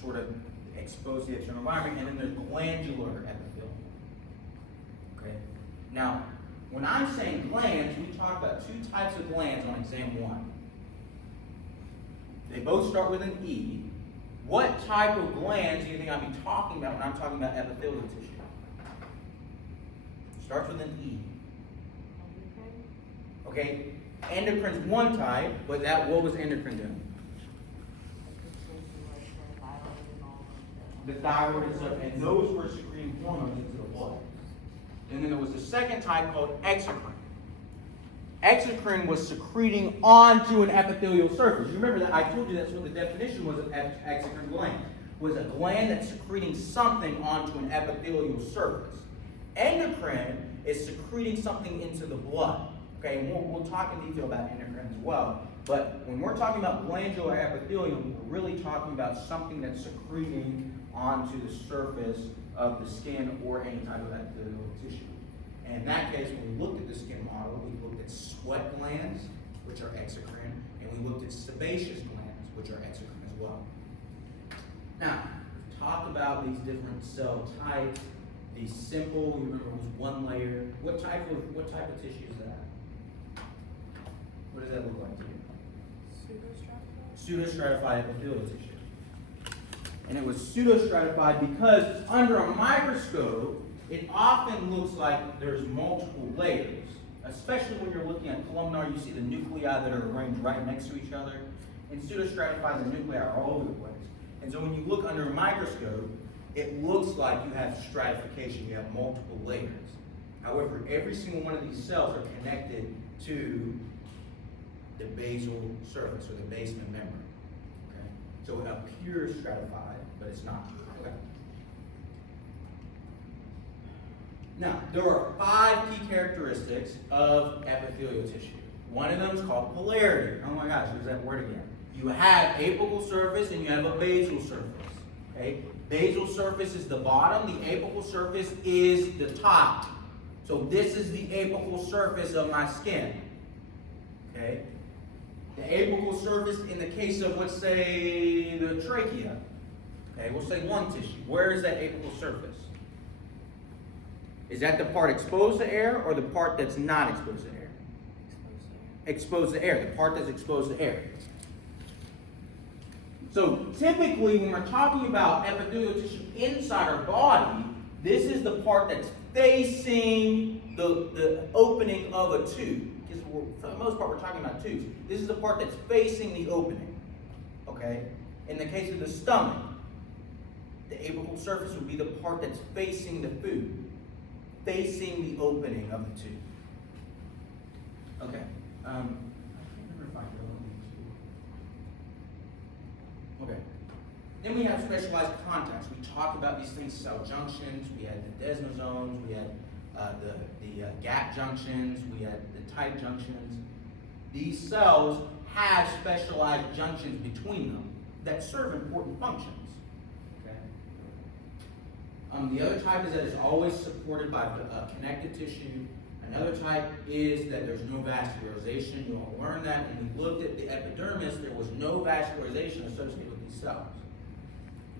sort of exposed to the external environment, and then there's glandular epithelium. Okay? Now, when I'm saying glands, we talk about 2 types of glands on exam 1. They both start with an E. What type of glands do you think I'll be talking about when I'm talking about epithelial tissue? Starts with an E. Okay, endocrine's one type, but what was endocrine doing? The thyroid and stuff, and those were secreting hormones into the blood. And then there was the second type called exocrine. Exocrine was secreting onto an epithelial surface. You remember that I told you that's what the definition was of exocrine gland. Was a gland that's secreting something onto an epithelial surface. Endocrine is secreting something into the blood. Okay, and we'll talk in detail about endocrine as well. But when we're talking about glandular epithelium, we're really talking about something that's secreting onto the surface of the skin or any type of epithelial tissue. And in that case, when we looked at the skin model, we looked at sweat glands, which are exocrine, and we looked at sebaceous glands, which are exocrine as well. Now, we've talked about these different cell types. These simple, you remember it was one layer. What type of tissue is that? What does that look like to you? Pseudostratified epithelial tissue. And it was pseudostratified because under a microscope, it often looks like there's multiple layers. Especially when you're looking at columnar, you see the nuclei that are arranged right next to each other. And pseudostratified, the nuclei are all over the place. And so when you look under a microscope, it looks like you have stratification, you have multiple layers. However, every single one of these cells are connected to the basal surface or the basement membrane. Okay? So it appears stratified, but it's not. Okay. Now, there are 5 key characteristics of epithelial tissue. One of them is called polarity. Oh my gosh, use that word again. You have apical surface and you have a basal surface. Okay? Basal surface is the bottom, the apical surface is the top. So this is the apical surface of my skin. Okay? The apical surface in the case of, let's say, the trachea. Okay, we'll say lung tissue. Where is that apical surface? Is that the part exposed to air or the part that's not exposed to air? Exposed to air, the part that's exposed to air. So typically when we're talking about epithelial tissue inside our body, this is the part that's facing the opening of a tube. Because for the most part we're talking about tubes. This is the part that's facing the opening. Okay? In the case of the stomach, the apical surface would be the part that's facing the food, facing the opening of the tube. Okay. I can't remember if I go on these. Okay. Then we have specialized contacts. We talked about these things, cell junctions. We had the desmosomes. We had the gap junctions. We had the tight junctions. These cells have specialized junctions between them that serve important functions. Okay. The other type is that it's always supported by connective tissue. Another type is that there's no vascularization. You all learned that when we looked at the epidermis, there was no vascularization associated with these cells.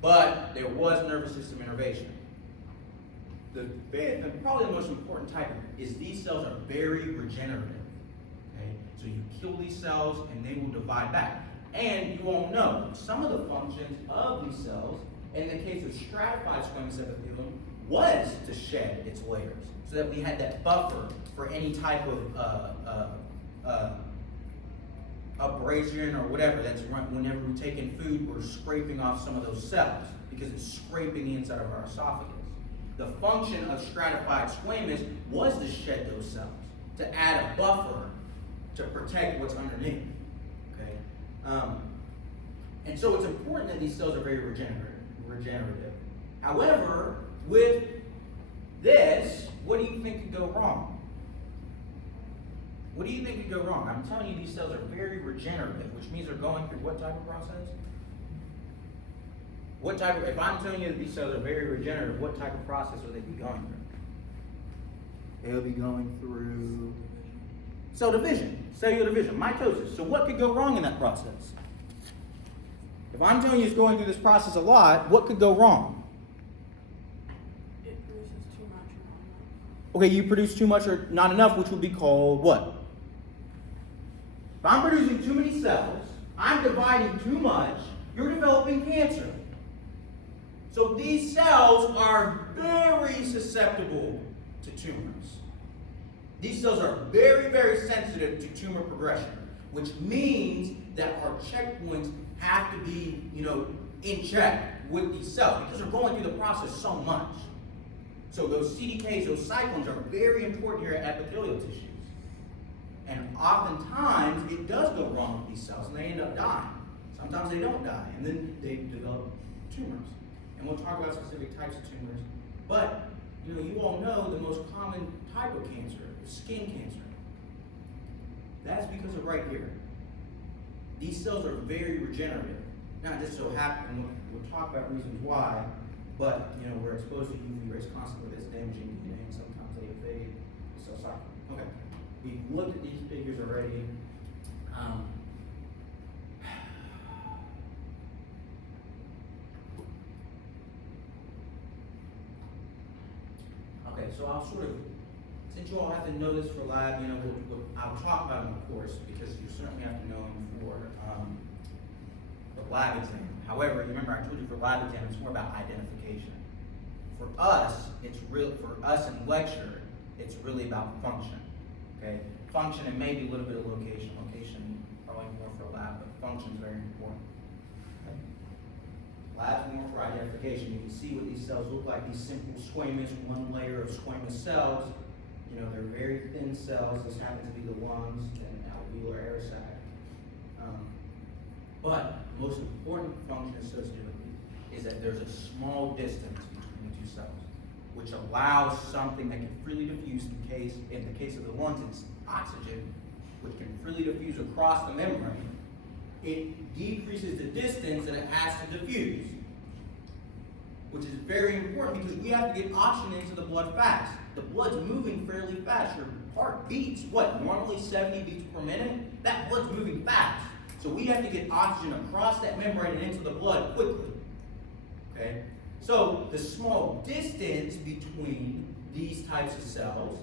But there was nervous system innervation. The fifth and probably the most important type is these cells are very regenerative. Okay? So you kill these cells and they will divide back. And you all know some of the functions of these cells, in the case of stratified squamous epithelium, was to shed its layers, so that we had that buffer for any type of abrasion or whatever that's run whenever we're taking food, we're scraping off some of those cells because it's scraping the inside of our esophagus. The function of stratified squamous was to shed those cells, to add a buffer to protect what's underneath. Okay, and so it's important that these cells are very regenerative. However, with this, what do you think could go wrong? What do you think could go wrong? I'm telling you these cells are very regenerative, which means they're going through what type of process? If I'm telling you that these cells are very regenerative, what type of process will they be going through? They'll be going through cell division, cellular division, mitosis. So what could go wrong in that process? If I'm telling you it's going through this process a lot, what could go wrong? It produces too much or not enough. Okay, you produce too much or not enough, which would be called what? If I'm producing too many cells, I'm dividing too much, you're developing cancer. So these cells are very susceptible to tumors. These cells are very, very sensitive to tumor progression, which means that our checkpoints have to be, in check with these cells because they're going through the process so much. So those CDKs, those cyclins are very important here at epithelial tissues. And oftentimes it does go wrong with these cells and they end up dying. Sometimes they don't die and then they develop tumors. And we'll talk about specific types of tumors. But, you all know the most common type of cancer is skin cancer. That's because of right here. These cells are very regenerative. Not just so happen, we'll talk about reasons why, but we're exposed to UV rays constantly that's damaging DNA, and sometimes they evade the cell cycle. Okay, we've looked at these figures already. Okay, so I'll since you all have to know this for lab, I'll talk about them, of course, because you certainly have to know them for the lab exam. However, remember I told you for lab exam, it's more about identification. For us, for us in lecture, it's really about function. Okay, function and maybe a little bit of location. Location probably more for lab, but function is very important. Okay? Lab's more for identification. You can see what these cells look like. These simple squamous, one layer of squamous cells. They're very thin cells. This happens to be the lungs and alveolar air sac. But the most important function associated with it is that there's a small distance between the two cells, which allows something that can freely diffuse in the case of the lungs, it's oxygen, which can freely diffuse across the membrane. It decreases the distance that it has to diffuse, which is very important because we have to get oxygen into the blood fast. The blood's moving fairly fast. Your heart beats, normally 70 beats per minute? That blood's moving fast. So we have to get oxygen across that membrane and into the blood quickly. Okay? So the small distance between these types of cells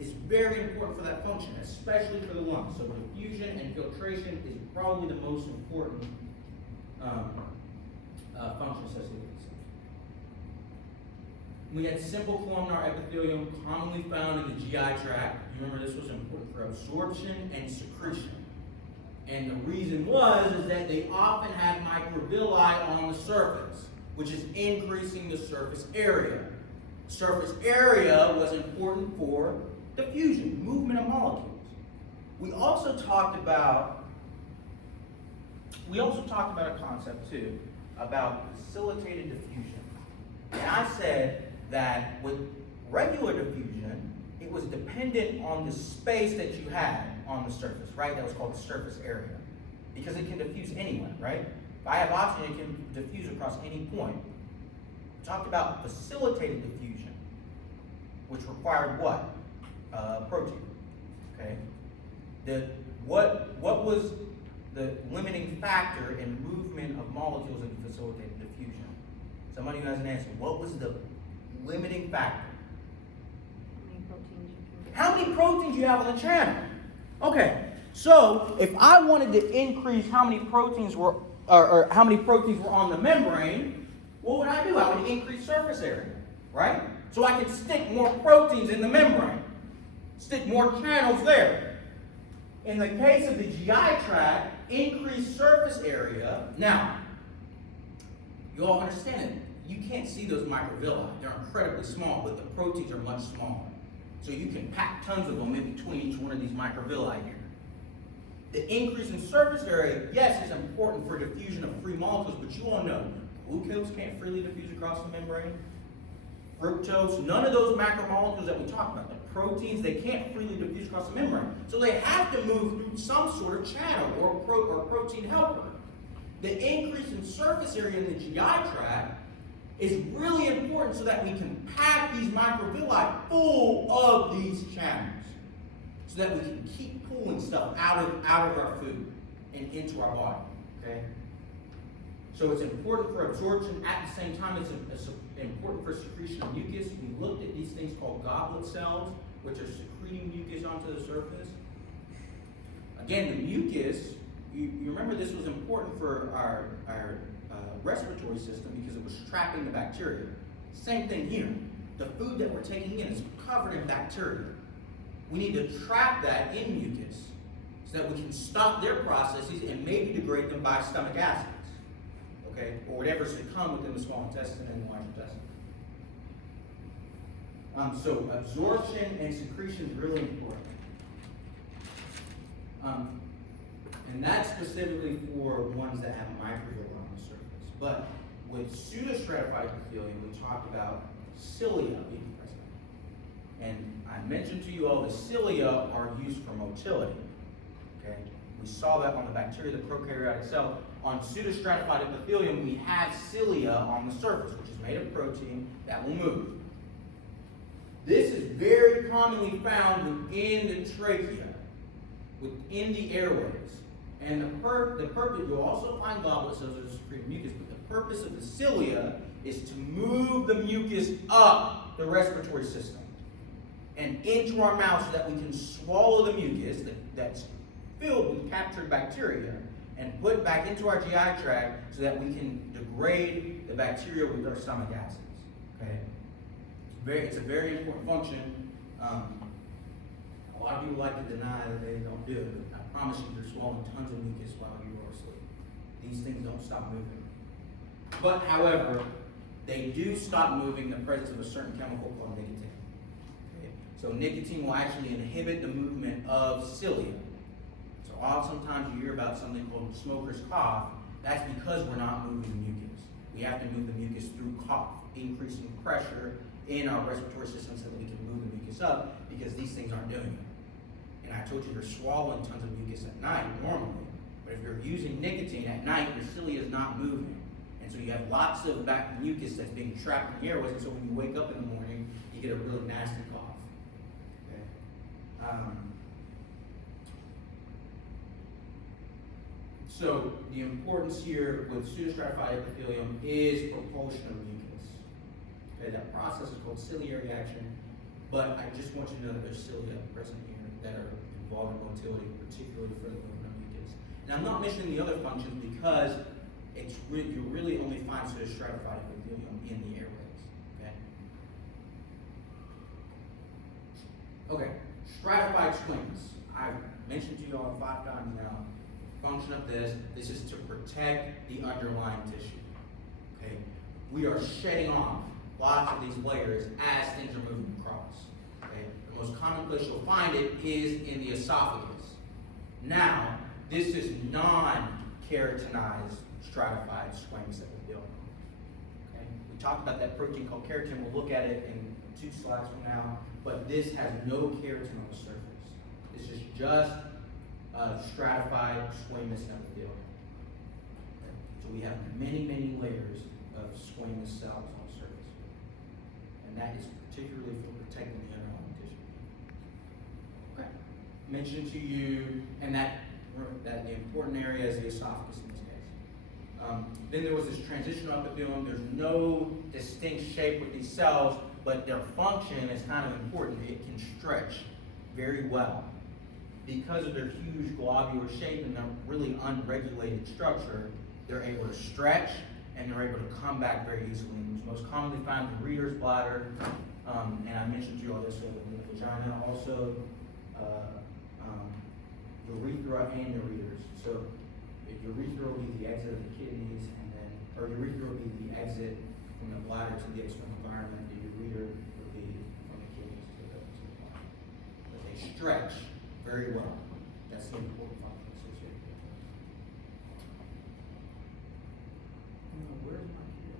is very important for that function, especially for the lungs. So diffusion and filtration is probably the most important function associated with this. We had simple columnar epithelium commonly found in the GI tract. You remember this was important for absorption and secretion. And the reason is that they often have microvilli on the surface, which is increasing the surface area. Surface area was important for diffusion, movement of molecules. We also talked about a concept too about facilitated diffusion. And I said that with regular diffusion, it was dependent on the space that you had on the surface, right? That was called the surface area. Because it can diffuse anywhere, right? If I have oxygen, it can diffuse across any point. We talked about facilitated diffusion, which required what? Protein. Okay? What was the limiting factor in movement of molecules in facilitated diffusion? Somebody who has an answer. What was the limiting factor? How many proteins you have on the channel? Okay, so if I wanted to increase how many proteins were, or how many proteins were on the membrane, what would I do? I would increase surface area, right? So I could stick more proteins in the membrane, stick more channels there. In the case of the GI tract, increase surface area. Now, you all understand it. You can't see those microvilli. They're incredibly small, but the proteins are much smaller. So you can pack tons of them in between each one of these microvilli here. The increase in surface area, yes, is important for diffusion of free molecules, but you all know glucose can't freely diffuse across the membrane. Fructose, none of those macromolecules that we talked about, the proteins, they can't freely diffuse across the membrane. So they have to move through some sort of channel or protein helper. The increase in surface area in the GI tract is really important so that we can pack these microvilli full of these channels, so that we can keep pulling stuff out of our food and into our body. Okay. So it's important for absorption. At the same time, it's important for secretion of mucus. We looked at these things called goblet cells, which are secreting mucus onto the surface. Again, the mucus. You remember this was important for our respiratory system because it was trapping the bacteria. Same thing here. The food that we're taking in is covered in bacteria. We need to trap that in mucus so that we can stop their processes and maybe degrade them by stomach acids, okay, or whatever's to come within the small intestine and the large intestine. So absorption and secretion is really important. And that's specifically for ones that have microvilli on the surface. But with pseudostratified epithelium, we talked about cilia being present. And I mentioned to you all the cilia are used for motility. Okay? We saw that on the bacteria, the prokaryotic cell. On pseudostratified epithelium, we have cilia on the surface, which is made of protein that will move. This is very commonly found within the trachea, within the airways. And the purpose, you'll also find goblet cells that secrete mucus, but the purpose of the cilia is to move the mucus up the respiratory system and into our mouth so that we can swallow the mucus that's filled with captured bacteria and put back into our GI tract so that we can degrade the bacteria with our stomach acids. Okay? It's a very important function. A lot of people like to deny that they don't do it, but I promise you you're swallowing tons of mucus while you are asleep. These things don't stop moving. But, however, they do stop moving in the presence of a certain chemical called nicotine. Okay? So nicotine will actually inhibit the movement of cilia. So oftentimes you hear about something called smoker's cough. That's because we're not moving the mucus. We have to move the mucus through cough, increasing pressure in our respiratory system so that we can move the mucus up, because these things aren't doing it. And I told you you're swallowing tons of mucus at night normally, but if you're using nicotine at night, your cilia is not moving. And so you have lots of mucus that's being trapped in the airways, and so when you wake up in the morning, you get a really nasty cough. Okay? So the importance here with pseudostratified epithelium is propulsion of mucus. Okay, that process is called ciliary action, but I just want you to know that there's cilia present here that are involved in motility, particularly for the movement of mucus. And I'm not mentioning the other functions because you really only find pseudostratified epithelium in the airways. Okay, stratified squamous. I've mentioned to you all 5 times now. Function of this is to protect the underlying tissue. Okay, we are shedding off lots of these layers as things are moving across. Okay, the most common place you'll find it is in the esophagus. Now, this is non-keratinized stratified squamous epithelium. Okay, we talked about that protein called keratin. We'll look at it in 2 slides from now. But this has no keratin on the surface. This is just stratified squamous epithelium. Okay. So we have many, many layers of squamous cells on the surface here. And that is particularly for protecting the underlying tissue. Okay. Mentioned to you, and that the important area is the esophagus in this case. Then there was this transitional epithelium. There's no distinct shape with these cells, but their function is kind of important. It can stretch very well. Because of their huge globular shape and their really unregulated structure, they're able to stretch and they're able to come back very easily. It's most commonly found in the reader's bladder, and I mentioned to you all this in the vagina, also urethra and the readers. So urethra will be the exit of the kidneys, or urethra will be the exit from the bladder to the external environment. The ureter will be from the kidneys to the bladder. But they stretch very well. That's the important function associated with it. Where's my key?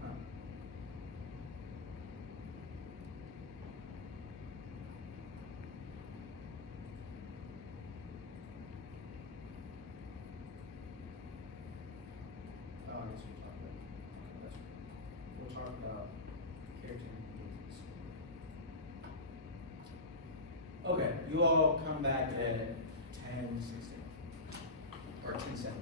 Huh. Oh, I guess we'll talk about keratin. Okay, you all come back at 10:16 or 10:17.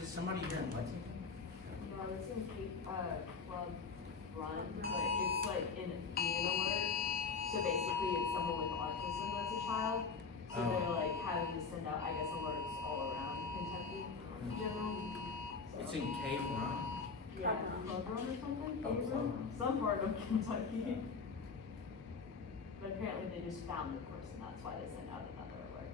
Is somebody here in Lexington? No, it's in Club Run, but it's like in Being Alert. So basically, it's someone with autism that's a child. So Oh. they're like having to send out, I guess, alerts all around Kentucky in general. So, It's in Cave Run. yeah, Club Run or something. Oh, Cave Club Run? Run. Some part of Kentucky. But apparently, they just found the person. That's why they sent out another alert.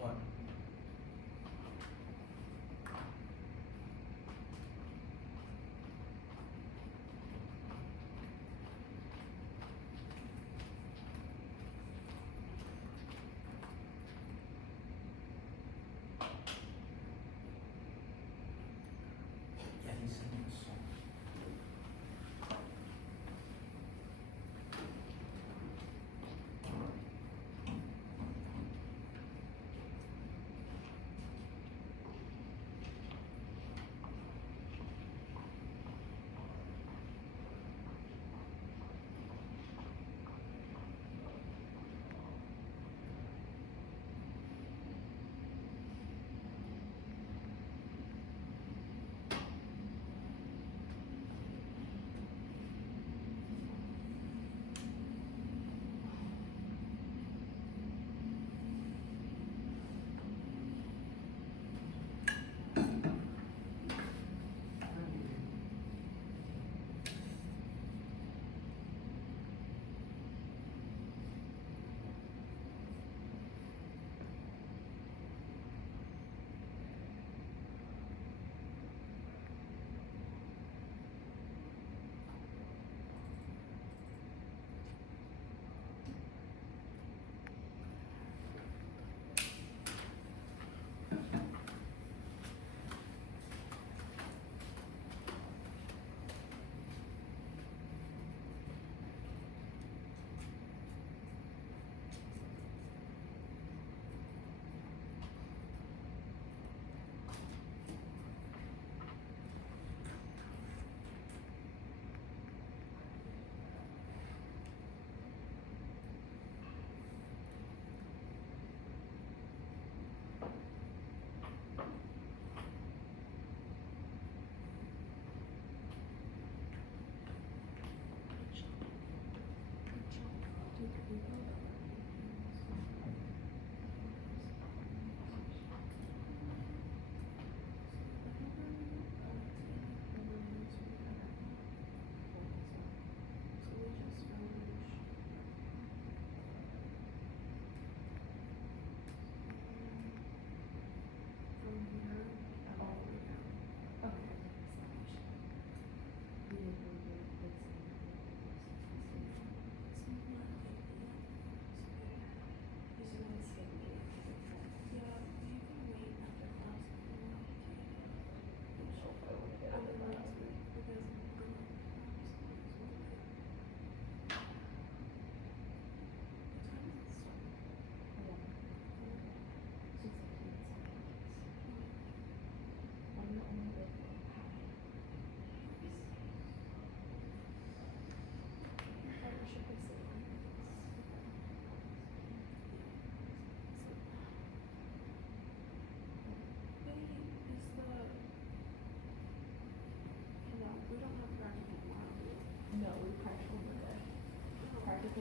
What?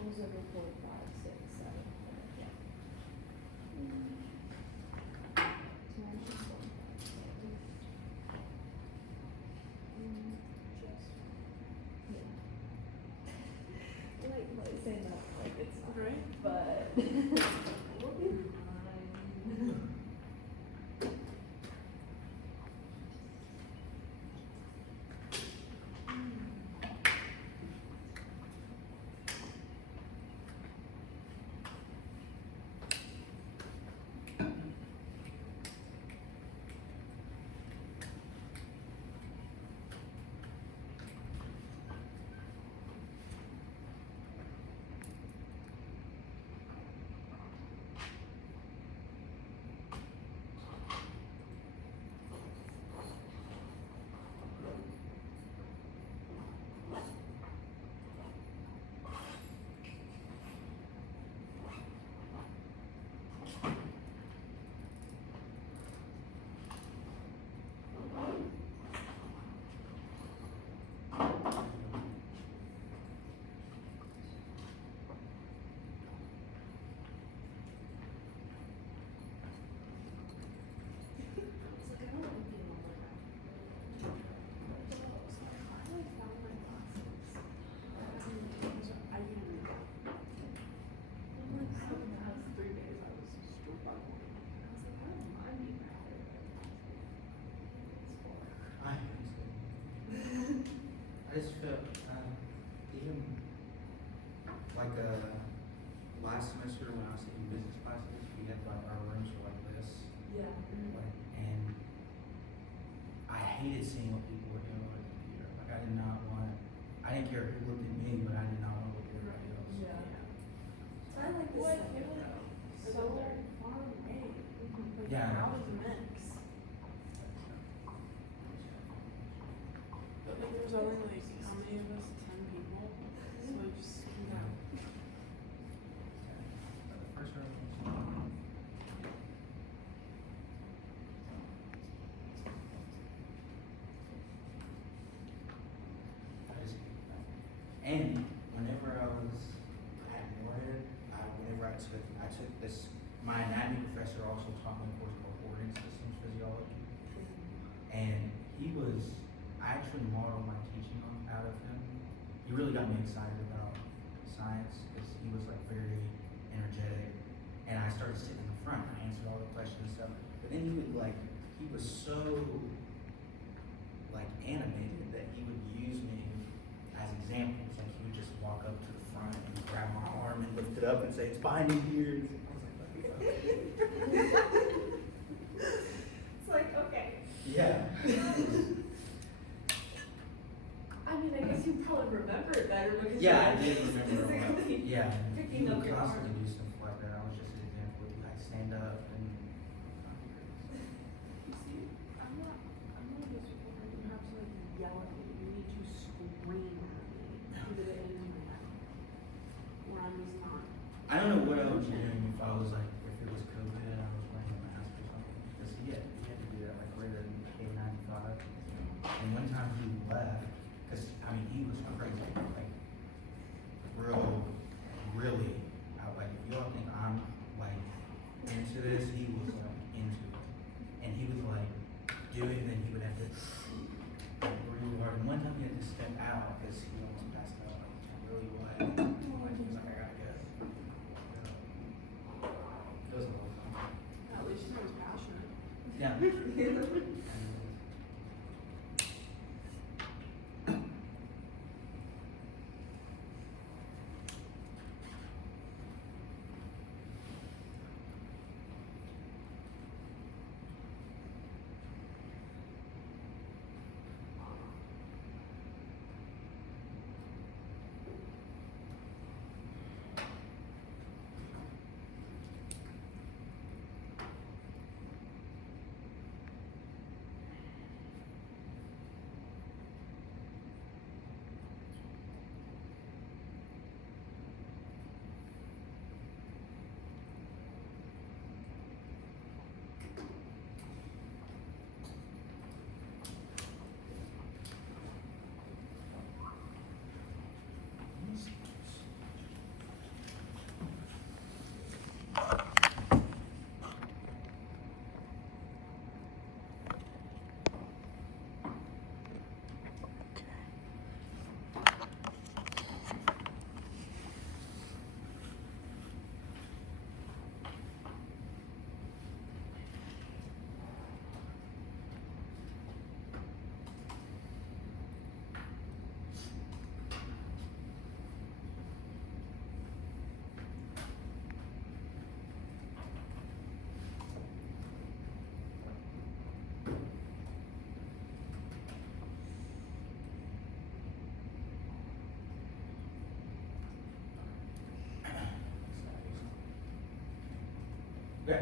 Goes over 4, 5, 6, 7, yeah. Like saying that like it's not, Right? but we'll be fine. I just felt, even like last semester when I was taking business classes, we had like our rooms were like this, Yeah. like, and I hated seeing what people were doing on the computer. Like I did not want, I didn't care who looked at me, but I did not want to look at everybody else. Yeah. So I like this. Well, I stuff, feel like though. so far away. Like, Yeah. how does it mix? But like, there's only like, how many of us? 10 people? So I just, Yeah. The first row was- And whenever I was at Morehead, whenever I took this, my anatomy professor also taught me a course called organ systems physiology. And I actually modeled my teaching out of him. He really got me excited about science because he was like very energetic. And I started sitting in the front, I answered all the questions and stuff. But then he was so like animated that he would use me as examples. Like he would just walk up to the front and grab my arm and lift it up and say, "It's binding here." I was like, It's like, okay. yeah. I mean, I guess you probably remember it better because Yeah, I you're did remember a lot. physically Yeah, he picking would up your constantly arm. do stuff like that. I was just an example. He'd like stand up and. you see, I'm not one of those people who you have to like yell at me. You need to scream at me to get it into my head. Where I'm just not. I don't know what I was doing if I was like, if it was COVID and I was wearing a mask or something. Because he had to do that like right in K95. And one time he left, because I mean, he was crazy. Like, really, like, if y'all think I'm like into this, he was like into it. And he was like doing, then he would have to like, breathe hard. And one time he had to step out because he almost passed out. Like, really what? Like, he was like, I gotta go. It was a little fun. At least I was passionate. Yeah. Okay,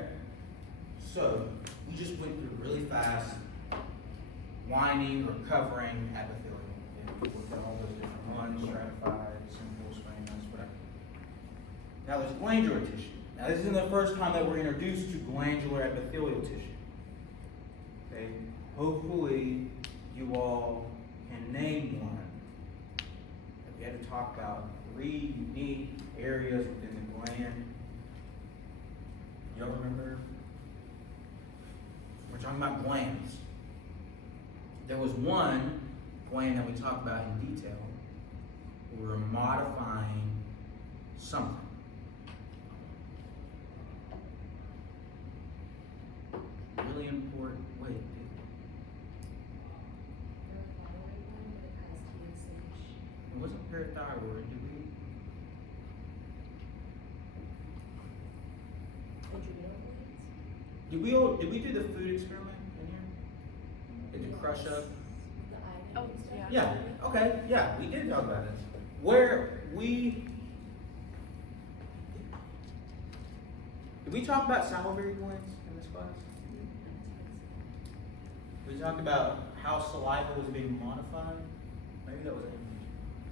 so we just went through really fast, winding or covering epithelium. Okay, we looked at all those different ones, stratified, simple, squamous, whatever. Now there's glandular tissue. Now this isn't the first time that we're introduced to glandular epithelial tissue. Okay, hopefully you all can name one. If we had to talk about 3 unique areas within the gland. Y'all remember? We're talking about glands. There was one gland that we talked about in detail. We were modifying something. Really important. Wait. It wasn't parathyroid, did we? Did we do the food experiment in here? Did you crush up? Oh, yeah. Yeah, okay, yeah, we did talk about this. Did we talk about salivary glands in this class? We talked about how saliva was being modified? Maybe that was it.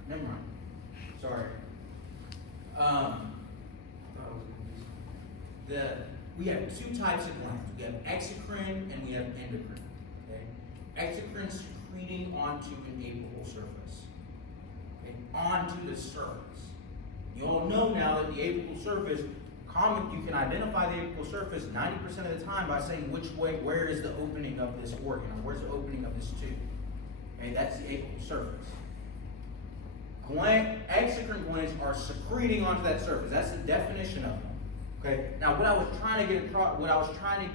Never mind. Sorry. We have 2 types of glands. We have exocrine and we have endocrine. Okay? Exocrine secreting onto an apical surface. Okay? Onto the surface. You all know now that the apical surface, you can identify the apical surface 90% of the time by saying where is the opening of this organ, or where's the opening of this tube. Okay, that's the apical surface. Exocrine glands are secreting onto that surface. That's the definition of them. Okay. Now, what I was trying to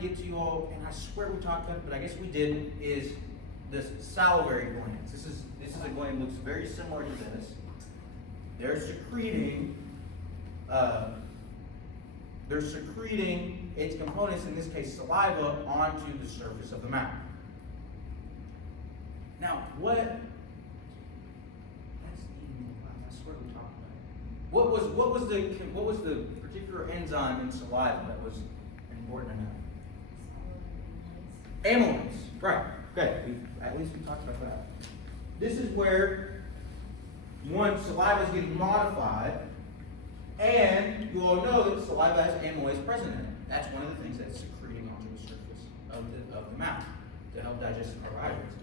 get to you all, and I swear we talked about it, but I guess we didn't, is the salivary glands. This is a gland that looks very similar to this. They're secreting its components, in this case saliva, onto the surface of the mouth. Now, I swear we talked about it. What was the particular enzyme in saliva that was important to know? Amylase. Right. Okay. At least we talked about that. This is where saliva is getting modified, and you all know that saliva has amylase present in it. That's one of the things that's secreting onto the surface of the mouth to help digest the carbohydrates.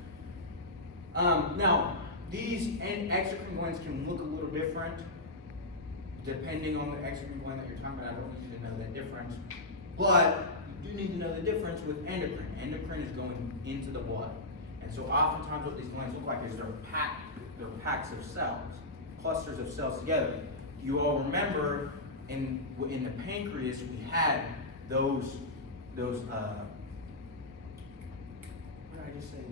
Now, these exocrine glands can look a little different depending on the exocrine gland that you're talking about. I don't need you to know that difference, but you do need to know the difference with endocrine. Endocrine is going into the blood, and so oftentimes what these glands look like is they're packs of cells, clusters of cells together. You all remember in the pancreas we had those what did I just say?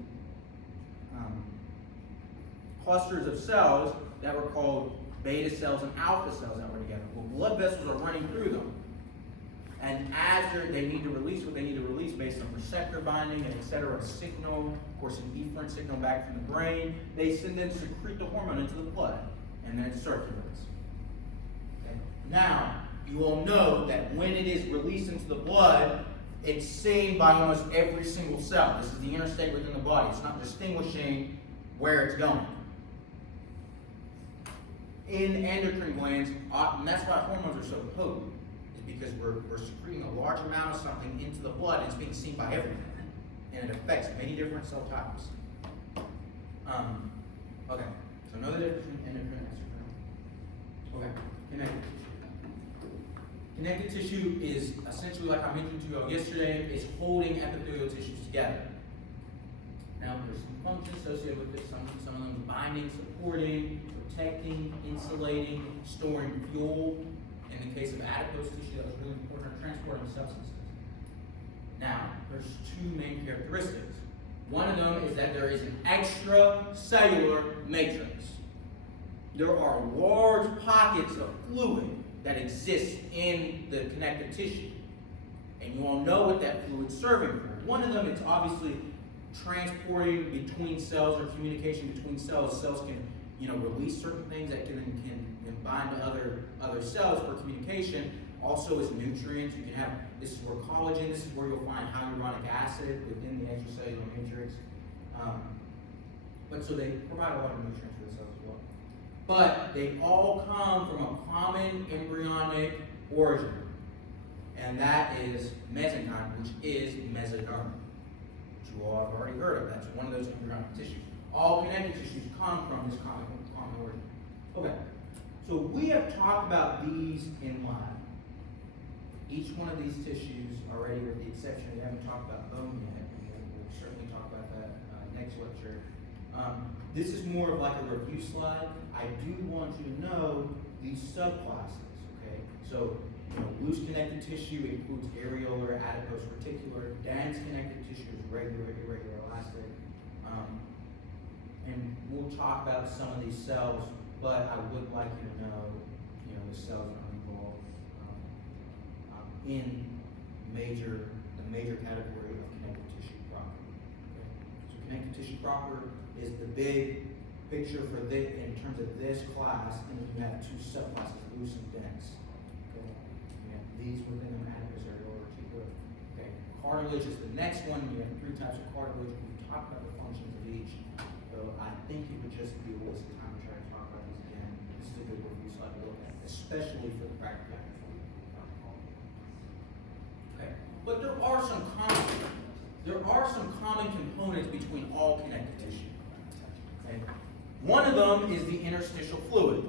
Clusters of cells that were called beta cells and alpha cells that were together. Well, blood vessels are running through them. And as they need to release what they need to release based on receptor binding and et cetera, a signal, of course an efferent signal back from the brain, they then secrete the hormone into the blood, and then it circulates. Okay. Now, you all know that when it is released into the blood, it's seen by almost every single cell. This is the interstate within the body. It's not distinguishing where it's going. In endocrine glands, and that's why hormones are so potent, is because we're secreting a large amount of something into the blood, and it's being seen by everything, and it affects many different cell types. Okay, so know the difference between endocrine and exocrine. Okay, connective tissue. Connective tissue is essentially, like I mentioned to you all yesterday, is holding epithelial tissues together. Now, there's some functions associated with this. Some of them binding, supporting, protecting, insulating, storing fuel. In the case of adipose tissue, that was really important, or transporting substances. Now, there's 2 main characteristics. One of them is that there is an extracellular matrix. There are large pockets of fluid that exist in the connective tissue. And you all know what that fluid's serving for. One of them is obviously transporting between cells, or communication between cells. Cells can, release certain things that can bind to other cells for communication. Also as nutrients, you can have, this is where collagen, this is where you'll find hyaluronic acid within the extracellular matrix. But so they provide a lot of nutrients for the cells as well. But they all come from a common embryonic origin. And that is mesenchyme, which is mesoderm, which you all have already heard of. That's one of those embryonic tissues. All connective tissues come from this common origin. Okay, so we have talked about these in lab. Each one of these tissues already, with the exception, we haven't talked about bone yet, and we'll certainly talk about that next lecture. This is more of like a review slide. I do want you to know these subclasses, okay? So, loose connective tissue includes areolar, adipose, reticular. Dense connective tissue is regular, irregular, elastic. And we'll talk about some of these cells, but I would like you to know, the cells that are involved in the major category of connective tissue proper. Okay? So connective tissue proper is the big picture for this in terms of this class, and then you have two subclasses, loose and dense. Okay? You have these within them, adipose, areolar, reticular. Okay, cartilage is the next one. You have 3 types of cartilage. We've talked about the functions of each. So I think it would just be a waste of time to try to talk about these again. This is a good review slide to look at, especially for the practical application. Okay, but there are some common components between all connective tissue. Okay, one of them is the interstitial fluid,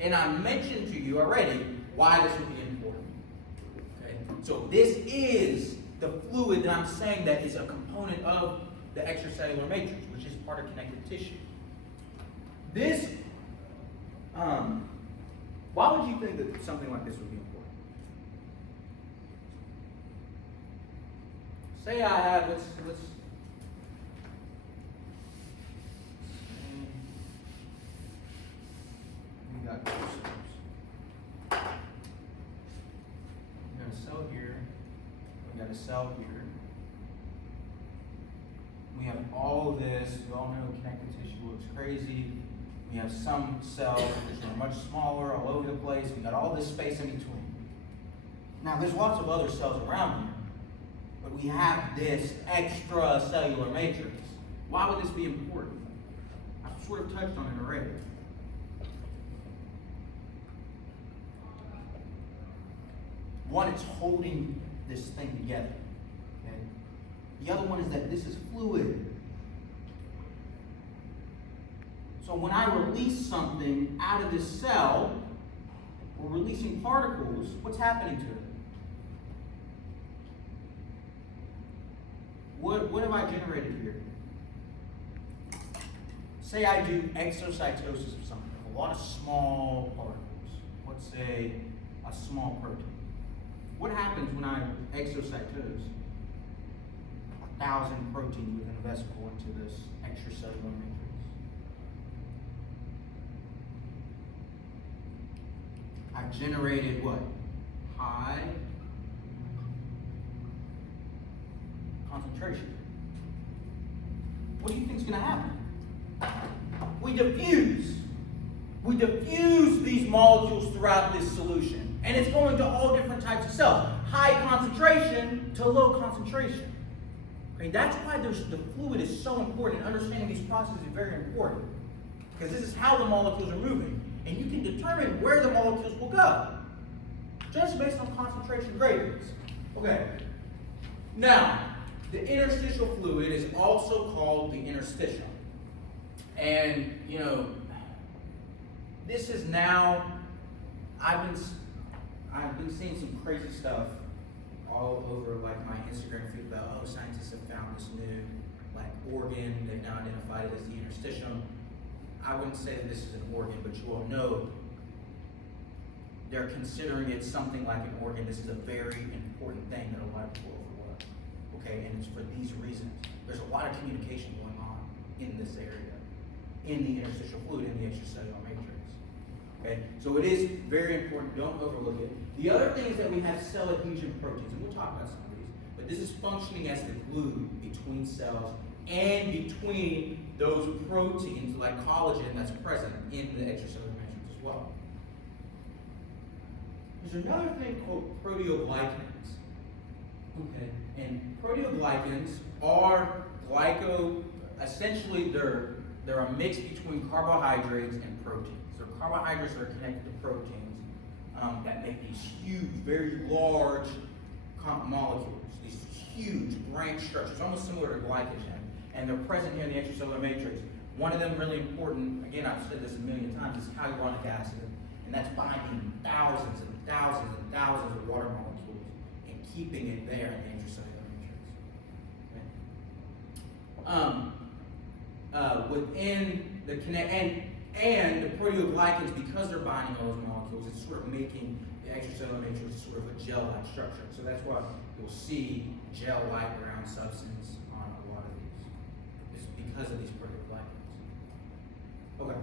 and I mentioned to you already why this would be important. Okay, so this is the fluid that I'm saying that is a component of the extracellular matrix, which is part of connective tissue. This, why would you think that something like this would be important? Say I have, let's we got two cells. We got a cell here, we got a cell here. We have all of this. You all know connective tissue looks crazy. We have some cells which are much smaller, all over the place. We got all this space in between. Now, there's lots of other cells around here, but we have this extracellular matrix. Why would this be important? I've sort of touched on it already. One, it's holding this thing together. Okay? The other one is that this is fluid. So when I release something out of this cell, we're releasing particles, what's happening to it? What have I generated here? Say I do exocytosis of something, a lot of small particles. Let's say a small protein. What happens when I exocytose 1,000 proteins within a vesicle into this extracellular matrix? I've generated what? High concentration. What do you think is going to happen? We diffuse. We diffuse these molecules throughout this solution. And it's going to all different types of cells. High concentration to low concentration. Okay, that's why the fluid is so important. Understanding these processes is very important. Because this is how the molecules are moving. And you can determine where the molecules will go. Just based on concentration gradients. Okay. Now, the interstitial fluid is also called the interstitium. And, this is now, I've been seeing some crazy stuff all over like my Instagram feed about, scientists have found this new organ, they've now identified it as the interstitium. I wouldn't say that this is an organ, but you all know they're considering it something like an organ. This is a very important thing that a lot of people overlook. Okay, and it's for these reasons. There's a lot of communication going on in this area, in the interstitial fluid, in the extracellular matrix. Okay, so it is very important. Don't overlook it. The other thing is that we have cell adhesion proteins, and we'll talk about some of these. But this is functioning as the glue between cells and between those proteins like collagen that's present in the extracellular matrix as well. There's another thing called proteoglycans. Okay, and proteoglycans are essentially they're a mix between carbohydrates and proteins. So carbohydrates are connected to proteins that make these huge, very large molecules, these huge branch structures, almost similar to glycogen, and they're present here in the extracellular matrix. One of them really important, again, I've said this a million times, is hyaluronic acid, and that's binding thousands and thousands and thousands of water molecules and keeping it there in the intracellular matrix. Within the and the proteoglycans, because they're binding all those molecules, it's sort of making the extracellular matrix sort of a gel-like structure. So that's why you'll see gel-like brown substance on a lot of these. It's because of these proteoglycans. Okay.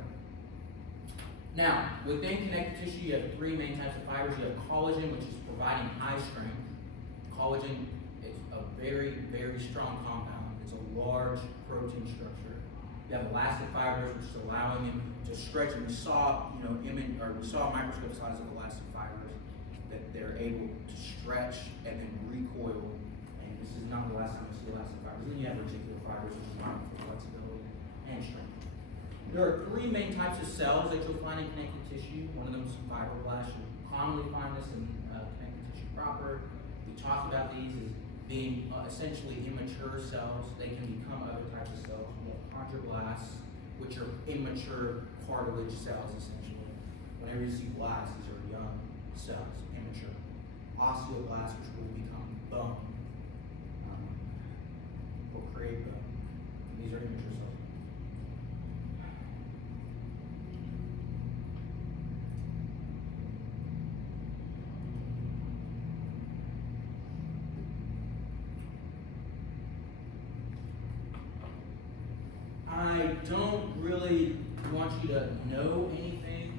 Now, within connective tissue, you have three main types of fibers. You have collagen, which is providing high strength. Collagen is a very, very strong compound. It's a large protein structure. You have elastic fibers, which is allowing them to stretch. And we saw, we saw microscope size of elastic fibers that they're able to stretch and then recoil. And this is not the last time we see elastic fibers. Then you have reticular fibers, which is allowing for flexibility and strength. There are three main types of cells that you'll find in connective tissue. One of them is fibroblasts. You'll commonly find this in connective tissue proper. We talked about these as being essentially immature cells. They can become other types of cells. We have chondroblasts, which are immature cartilage cells, essentially. Whenever you see blasts, these are young cells, immature. Osteoblasts, which will become bone, will create bone. These are immature cells. I don't really want you to know anything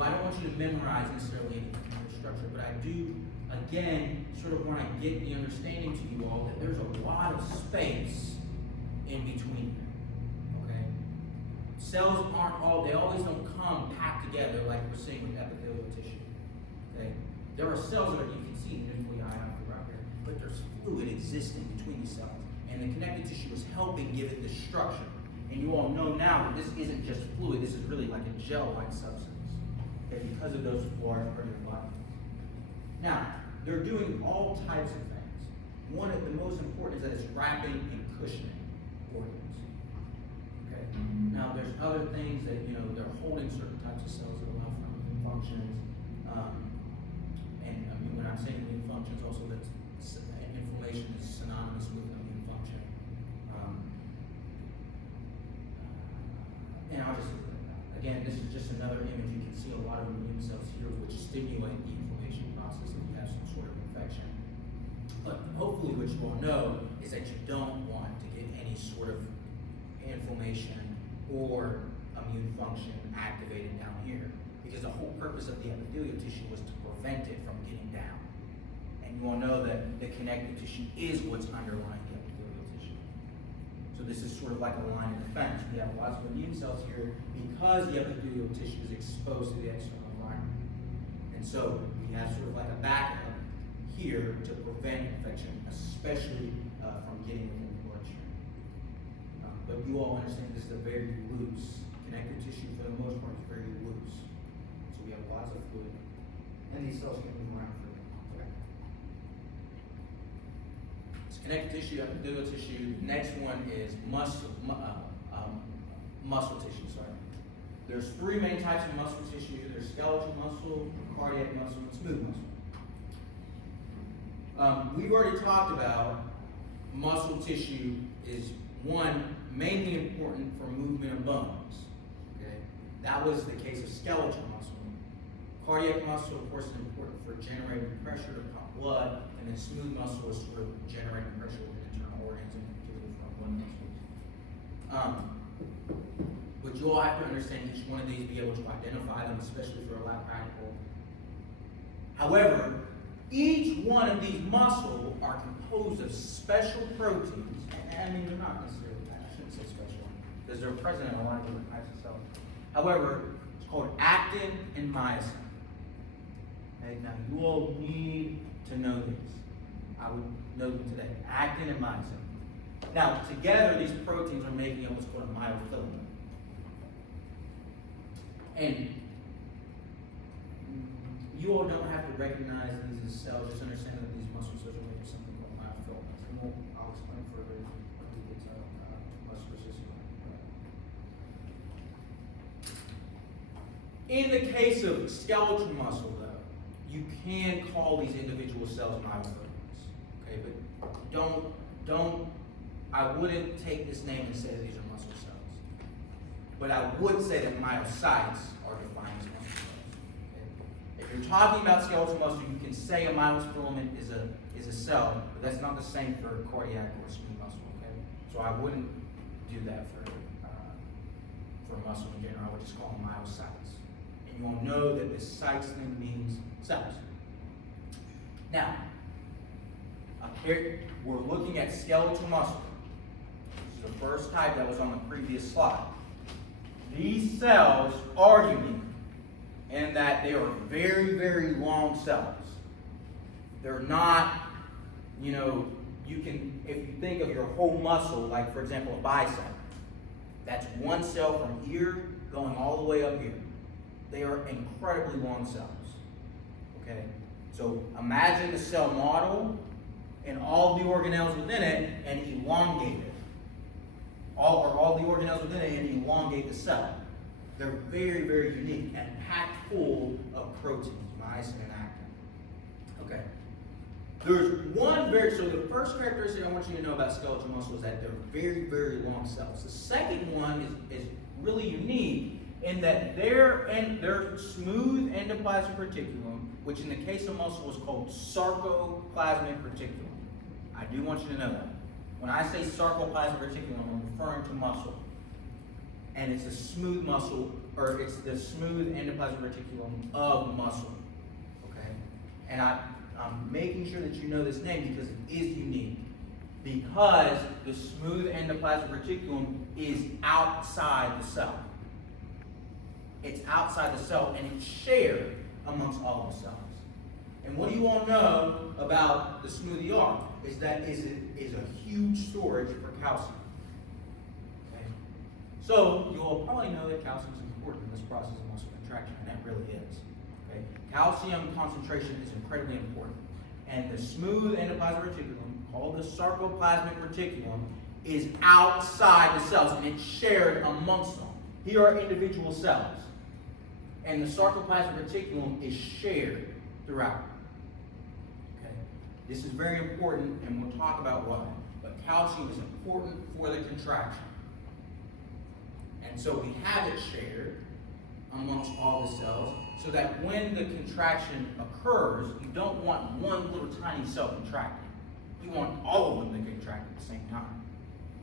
I don't want you to memorize necessarily anything from the structure, but I do, again, sort of want to get the understanding to you all that there's a lot of space in between them, okay? Cells they always don't come packed together like we're seeing with epithelial tissue, okay? There are cells that you can see nuclei throughout here, but there's fluid existing between these cells. And the connective tissue is helping give it this structure. And you all know now that this isn't just fluid, this is really like a gel-like substance. Okay, because of those large proteoglycans. Now, they're doing all types of things. One of the most important is that it's wrapping and cushioning organs. Okay. Now there's other things that they're holding certain types of cells that allow for immune functions. When I'm saying immune functions, also that inflammation is synonymous with immune function. And I'll just again, this is just another image. You can see a lot of immune cells here which stimulate the inflammation process if you have some sort of infection. But hopefully what you all know is that you don't want to get any sort of inflammation or immune function activated down here. Because the whole purpose of the epithelial tissue was to prevent it from getting down. And you all know that the connective tissue is what's underlying the epithelial tissue. So this is sort of like a line of defense. We have lots of immune cells here because the epithelial tissue is exposed to the external environment. And so we have sort of like a backup here to prevent infection, especially from getting within the bloodstream. But you all understand this is a very loose connective tissue. For the most part, it's very loose. So we have lots of fluid, and these cells can move around freely. Okay. It's connective tissue, epithelial tissue. The next one is muscle tissue. Sorry. There's three main types of muscle tissue. There's skeletal muscle, cardiac muscle, and smooth muscle. We've already talked about muscle tissue is one mainly important for movement of bones. Okay, that was the case of skeletal muscle. Cardiac muscle, of course, is important for generating pressure to pump blood, and then smooth muscle is sort of generating pressure within internal organs and particularly from blood vessels. But you all have to understand each one of these, be able to identify them, especially for a lab practical. However, each one of these muscles are composed of special proteins. I mean, they're not necessarily, I shouldn't say special, because they're present in a lot of different types of cells. However, it's called actin and myosin. Okay, now you all need to know these. I would know them today. Actin and myosin. Now, together, these proteins are making up what's called a myofilament. And you all don't have to recognize these as cells, just understand that these muscle cells are made of something called myofilaments. And I'll explain further when we get to muscular system. In the case of skeletal muscle, though, you can call these individual cells myofilaments. Okay, but I wouldn't take this name and say that these are muscle cells. But I would say that myocytes are defined as muscle cells. Okay? If you're talking about skeletal muscle, you can say a myofilament is a cell, but that's not the same for cardiac or smooth muscle. Okay, so I wouldn't do that for muscle in general. I would just call them myocytes. And you all know that this sites thing means cells. Now, here we're looking at skeletal muscle. This is the first type that was on the previous slide. These cells are unique in that they are very, very long cells. They're not, you can, if you think of your whole muscle, like for example a bicep, that's one cell from here going all the way up here. They are incredibly long cells. Okay? So imagine the cell model and all the organelles within it and elongate it. All the organelles within it and elongate the cell. They're very, very unique and packed full of proteins, myosin and actin. Okay. So the first characteristic I want you to know about skeletal muscle is that they're very, very long cells. The second one is really unique in that their smooth endoplasmic reticulum, which in the case of muscle is called sarcoplasmic reticulum. I do want you to know that. When I say sarcoplasmic reticulum, I'm referring to muscle. And it's a smooth muscle, or it's the smooth endoplasmic reticulum of muscle. Okay? And I'm making sure that you know this name because it is unique. Because the smooth endoplasmic reticulum is outside the cell. It's outside the cell and it's shared amongst all the cells. And what do you all know about the smooth ER? Is that is a huge storage for calcium. Okay? So you all probably know that calcium is important in this process of muscle contraction, and that really is. Okay? Calcium concentration is incredibly important. And the smooth endoplasmic reticulum, called the sarcoplasmic reticulum, is outside the cells and it's shared amongst them. Here are individual cells. And the sarcoplasmic reticulum is shared throughout. Okay? This is very important, and we'll talk about why. But calcium is important for the contraction. And so we have it shared amongst all the cells, so that when the contraction occurs, you don't want one little tiny cell contracting. You want all of them to contract at the same time.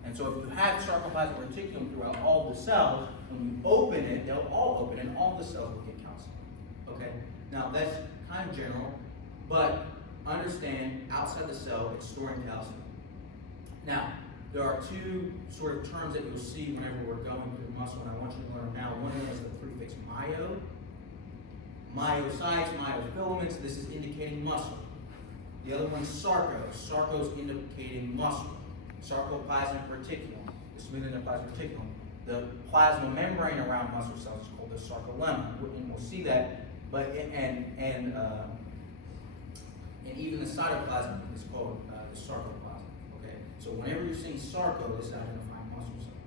And so if you have sarcoplasmic reticulum throughout all the cells, when you open it, they'll all open and all the cells will get calcium. Okay? Now that's kind of general, but understand outside the cell it's storing calcium. Now, there are two sort of terms that you'll see whenever we're going through muscle, and I want you to learn now. One is the prefix myo, myocytes, myofilaments. This is indicating muscle. The other one's sarco. Sarco is indicating muscle. Sarcoplasmic reticulum, the smooth endoplasmic reticulum. The plasma membrane around muscle cells is called the sarcolemma, and we'll see that. But and even the cytoplasm is called the sarcoplasm. Okay, so whenever you're seeing sarco, this is identifying muscle cells.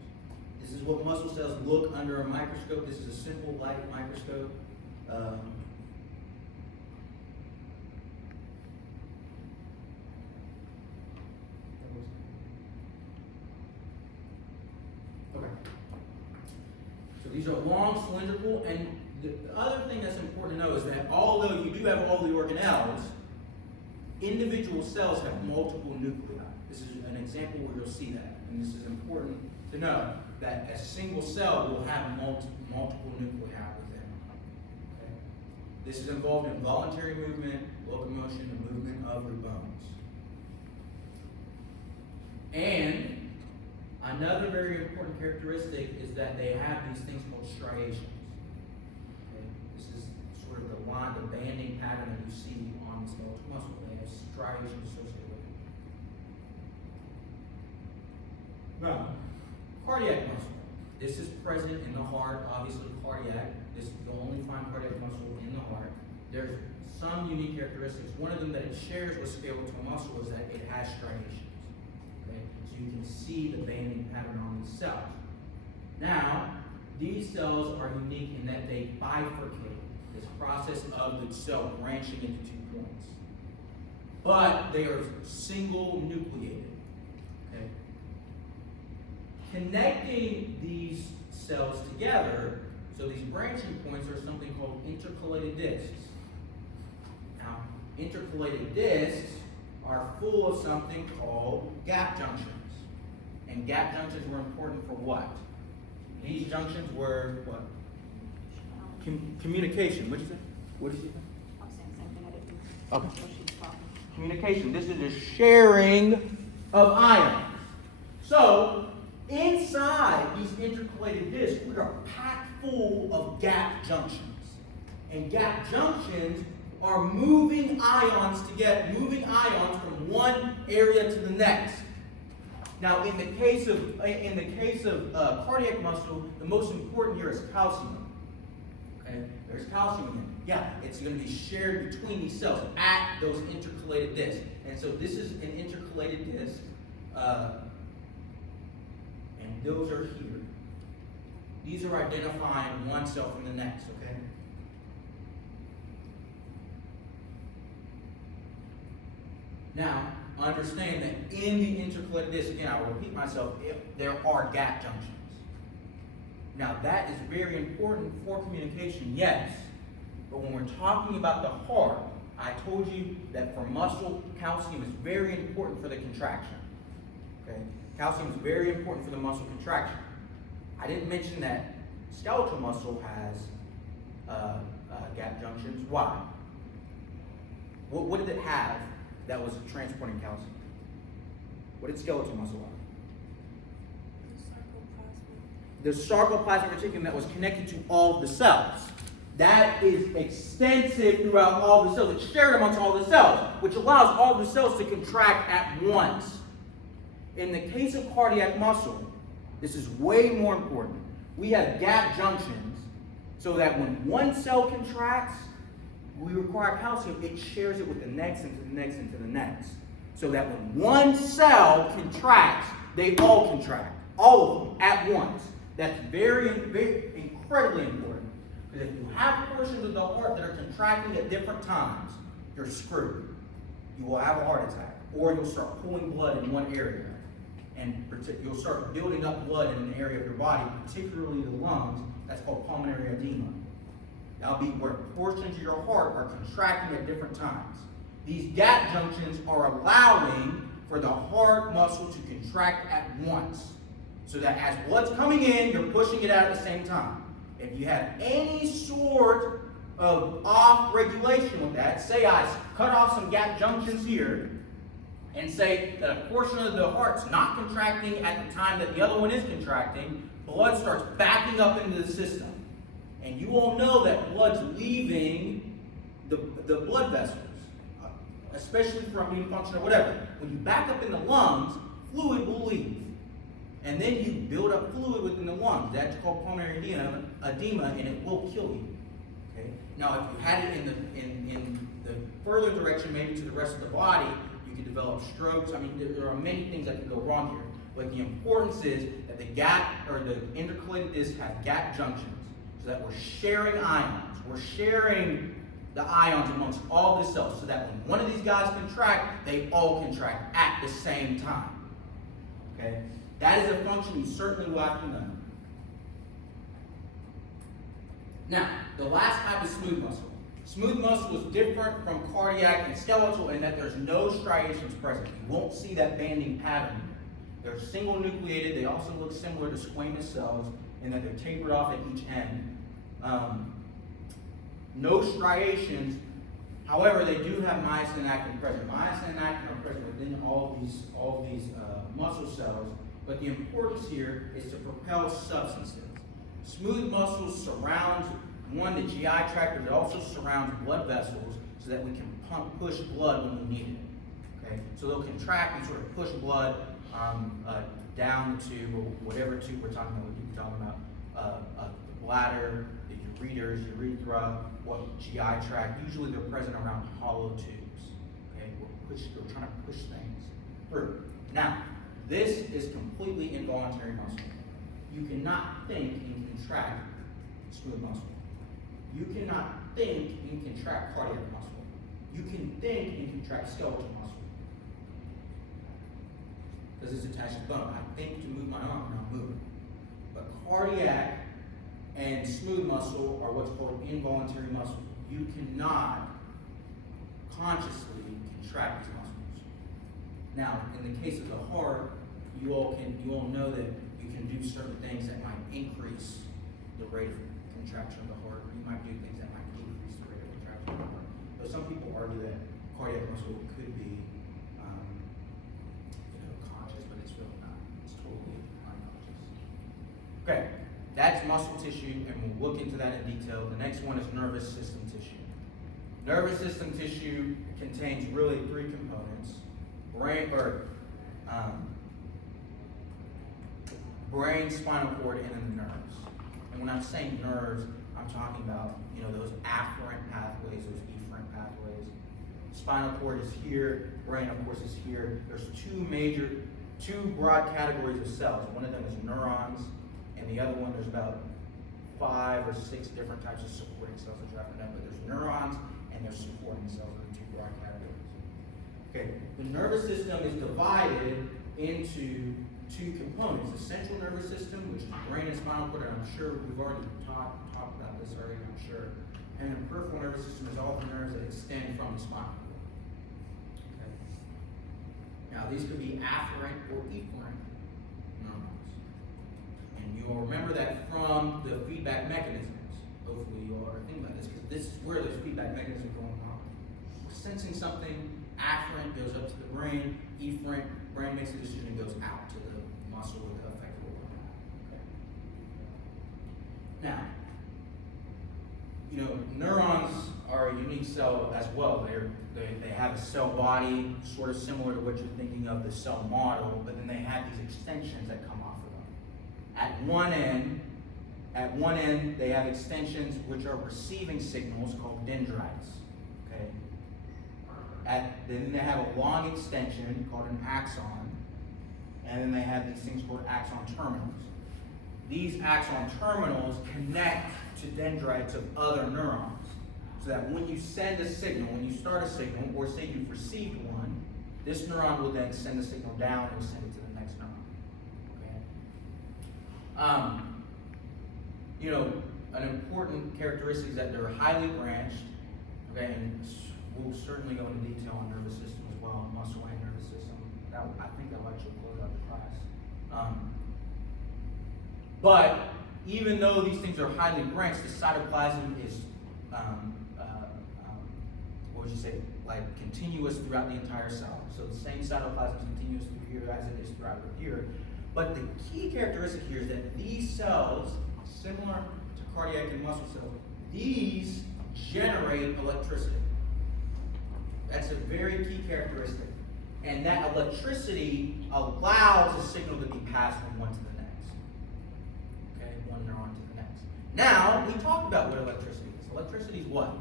This is what muscle cells look under a microscope. This is a simple light microscope. Okay. So these are long, cylindrical, and the other thing that's important to know is that although you do have all the organelles, individual cells have multiple nuclei. This is an example where you'll see that, and this is important to know that a single cell will have multiple nuclei within. Okay? This is involved in voluntary movement, locomotion, and movement of your bones. And another very important characteristic is that they have these things called striations. Okay? This is sort of the banding pattern pattern that you see on the skeletal muscle. They have striations associated with it. Now, cardiac muscle. This is present in the heart, obviously cardiac. You'll only find cardiac muscle in the heart. There's some unique characteristics. One of them that it shares with skeletal muscle is that it has striations. Okay? So you can see the banding pattern on these cells. Now, these cells are unique in that they bifurcate, this process of the cell branching into 2 points. But they are single nucleated. Okay? Connecting these cells together, so these branching points are something called intercalated discs. Now, intercalated discs are full of something called gap junctions. And gap junctions were important for what? These junctions were what? Communication. What did you say? What did you say? I'm saying the same thing I did. Okay. What she's talking. Communication. This is a sharing of ions. So, inside these intercalated discs, we are packed full of gap junctions. And gap junctions are moving ions from one area to the next. Now, in the case of cardiac muscle, the most important here is calcium. Okay, there's calcium in it. Yeah, it's going to be shared between these cells at those intercalated discs. And so this is an intercalated disc, and those are here. These are identifying one cell from the next. Okay. Now, understand that in the intercalated disc, again, I will repeat myself, there are gap junctions. Now, that is very important for communication, yes. But when we're talking about the heart, I told you that for muscle, calcium is very important for the contraction. Okay? Calcium is very important for the muscle contraction. I didn't mention that skeletal muscle has gap junctions. Why? What did it have that was transporting calcium? What did skeletal muscle have? The sarcoplasmic reticulum that was connected to all the cells. That is extensive throughout all the cells. It's shared amongst all the cells, which allows all the cells to contract at once. In the case of cardiac muscle, this is way more important. We have gap junctions so that when one cell contracts, we require calcium, it shares it with the next and to the next and to the next. So that when one cell contracts, they all contract. All of them at once. That's very, very incredibly important. Because if you have portions of the heart that are contracting at different times, you're screwed. You will have a heart attack. Or you'll start pulling blood in one area. And you'll start building up blood in an area of your body, particularly the lungs. That's called pulmonary edema. That'll be where portions of your heart are contracting at different times. These gap junctions are allowing for the heart muscle to contract at once. So that as blood's coming in, you're pushing it out at the same time. If you have any sort of off regulation with that, say I cut off some gap junctions here, and say that a portion of the heart's not contracting at the time that the other one is contracting, blood starts backing up into the system. And you all know that blood's leaving the blood vessels, especially for immune function or whatever. When you back up in the lungs, fluid will leave. And then you build up fluid within the lungs. That's called pulmonary edema, and it will kill you. Okay? Now, if you had it in the further direction, maybe to the rest of the body, you could develop strokes. I mean, there are many things that can go wrong here. But the importance is that the gap or the intercalated discs have gap junctions, so that we're sharing ions. We're sharing the ions amongst all the cells, so that when one of these guys contract, they all contract at the same time. Okay? That is a function you certainly will have to know. Now, the last type is smooth muscle. Smooth muscle is different from cardiac and skeletal in that there's no striations present. You won't see that banding pattern. They're single nucleated. They also look similar to squamous cells in that they're tapered off at each end. No striations. However, they do have myosin and actin present. Myosin and actin are present within all of these muscle cells. But the importance here is to propel substances. Smooth muscle surrounds One, the GI tract, but it also surrounds blood vessels so that we can push blood when we need it. Okay, so they'll contract and sort of push blood down the tube, or whatever tube we're talking about. We could be talking about the bladder, the ureters, urethra, what GI tract. Usually they're present around hollow tubes. Okay, we're trying to push things through. Now, this is completely involuntary muscle. You cannot think and contract smooth muscle. You cannot think and contract cardiac muscle. You can think and contract skeletal muscle. Because it's attached to bone. I think to move my arm and I'll move it. But cardiac and smooth muscle are what's called involuntary muscle. You cannot consciously contract these muscles. Now, in the case of the heart, you all know that you can do certain things that might increase the rate of contraction of the heart, or you might do things that might decrease the rate of contraction of the heart. But some people argue that cardiac muscle could be conscious, but it's really not. It's totally unconscious. Okay, that's muscle tissue, and we'll look into that in detail. The next one is nervous system tissue. Nervous system tissue contains really three components: brain, spinal cord, and then the nerves. And when I'm saying nerves, I'm talking about those afferent pathways, those efferent pathways. Spinal cord is here, brain of course is here. There's two broad categories of cells. One of them is neurons, and the other one there's about 5 or 6 different types of supporting cells that are happening. But there's neurons and there's supporting cells are the two broad categories. Okay, the nervous system is divided into two components: the central nervous system, which is brain and spinal cord, and I'm sure we've already talked about this already, I'm sure. And the peripheral nervous system is all the nerves that extend from the spinal cord. Okay. Now these could be afferent or efferent neurons. And you'll remember that from the feedback mechanisms. Hopefully you all are thinking about this, because this is where those feedback mechanisms are going on. We're sensing something, afferent goes up to the brain, efferent, brain makes a decision and goes out to the muscle with the affected organ. Okay. Now, neurons are a unique cell as well. They have a cell body sort of similar to what you're thinking of the cell model, but then they have these extensions that come off of them. At one end, they have extensions which are receiving signals called dendrites. Okay. Then they have a long extension called an axon, and then they have these things called axon terminals. These axon terminals connect to dendrites of other neurons, so that when you send a signal, when you start a signal, or say you've received one, this neuron will then send the signal down and send it to the next neuron. Okay. An important characteristic is that they're highly branched. Okay, and we'll certainly go into detail on nervous system as well, muscle and nervous system. I think that'll actually close out the class. But even though these things are highly branched, the cytoplasm is, continuous throughout the entire cell. So the same cytoplasm is continuous through here as it is throughout here. But the key characteristic here is that these cells, similar to cardiac and muscle cells, these generate electricity. That's a very key characteristic. And that electricity allows a signal to be passed from one to the next. Okay, one neuron to the next. Now, we talked about what electricity is. Electricity is what?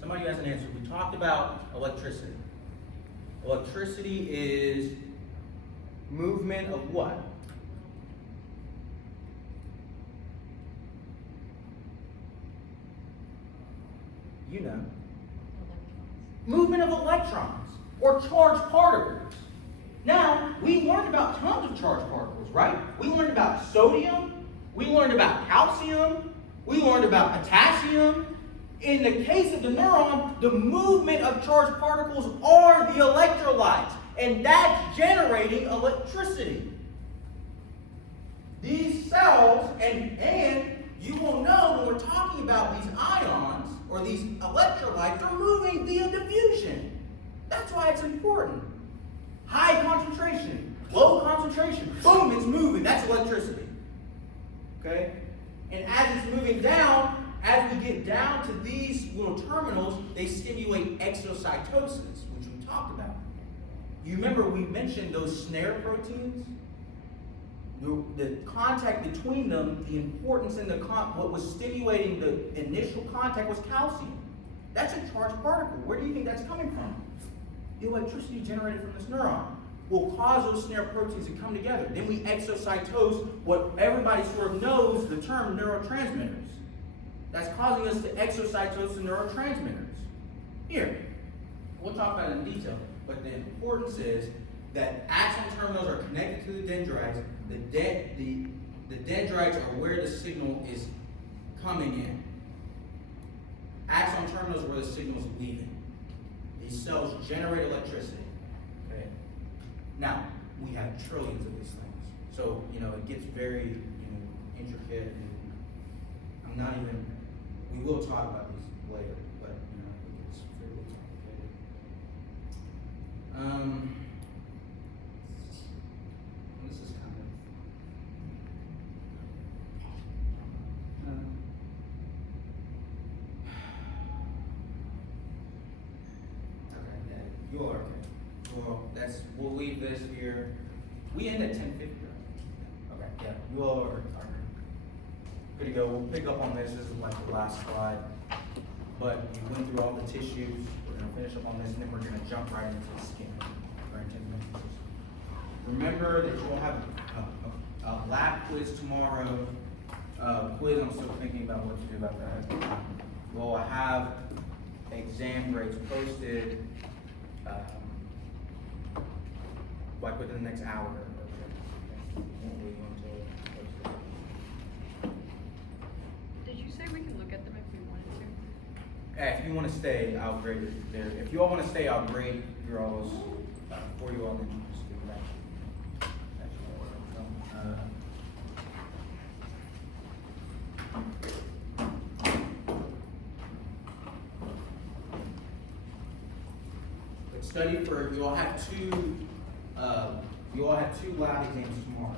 Somebody who has an answer. We talked about electricity. Electricity is movement of what? You know. Movement of electrons or charged particles. Now, we learned about tons of charged particles, right? We learned about sodium, we learned about calcium, we learned about potassium. In the case of the neuron, the movement of charged particles are the electrolytes, and that's generating electricity. These cells, and you will know when we're talking about these ions or these electrolytes, are moving via diffusion. That's why it's important. High concentration, low concentration, boom, it's moving. That's electricity. Okay? And as it's moving down, as we get down to these little terminals, they stimulate exocytosis, which we talked about. You remember we mentioned those snare proteins? The contact between them, the importance in what was stimulating the initial contact was calcium. That's a charged particle. Where do you think that's coming from? The electricity generated from this neuron will cause those snare proteins to come together. Then we exocytose what everybody sort of knows, the term neurotransmitters. That's causing us to exocytose the neurotransmitters. Here, we'll talk about it in detail, but the importance is that axon terminals are connected to the dendrites. The dendrites are where the signal is coming in. Axon terminals are where the signal is leaving. These cells generate electricity. Okay. Now, we have trillions of these things. So, it gets very, intricate, and I'm not even, we will talk about these later, but, it's fairly complicated. This is kind of, okay, yeah, you are okay. Well, we'll leave this here. We end at 10:50, right? Okay, yeah, you all are good to go. We'll pick up on this. This is like the last slide. But we went through all the tissues. We're going to finish up on this, and then we're going to jump right into the skin. Right, 10 minutes. Remember that you'll have a lab quiz tomorrow. Quiz, I'm still thinking about what to do about that. We'll have exam grades posted like within the next hour. Did you say we can look at them if we wanted to? If you want to stay, I'll grade it there. If you all want to stay, I'll grade your all's for you all, and then just do that. But study for you all have two lab exams tomorrow.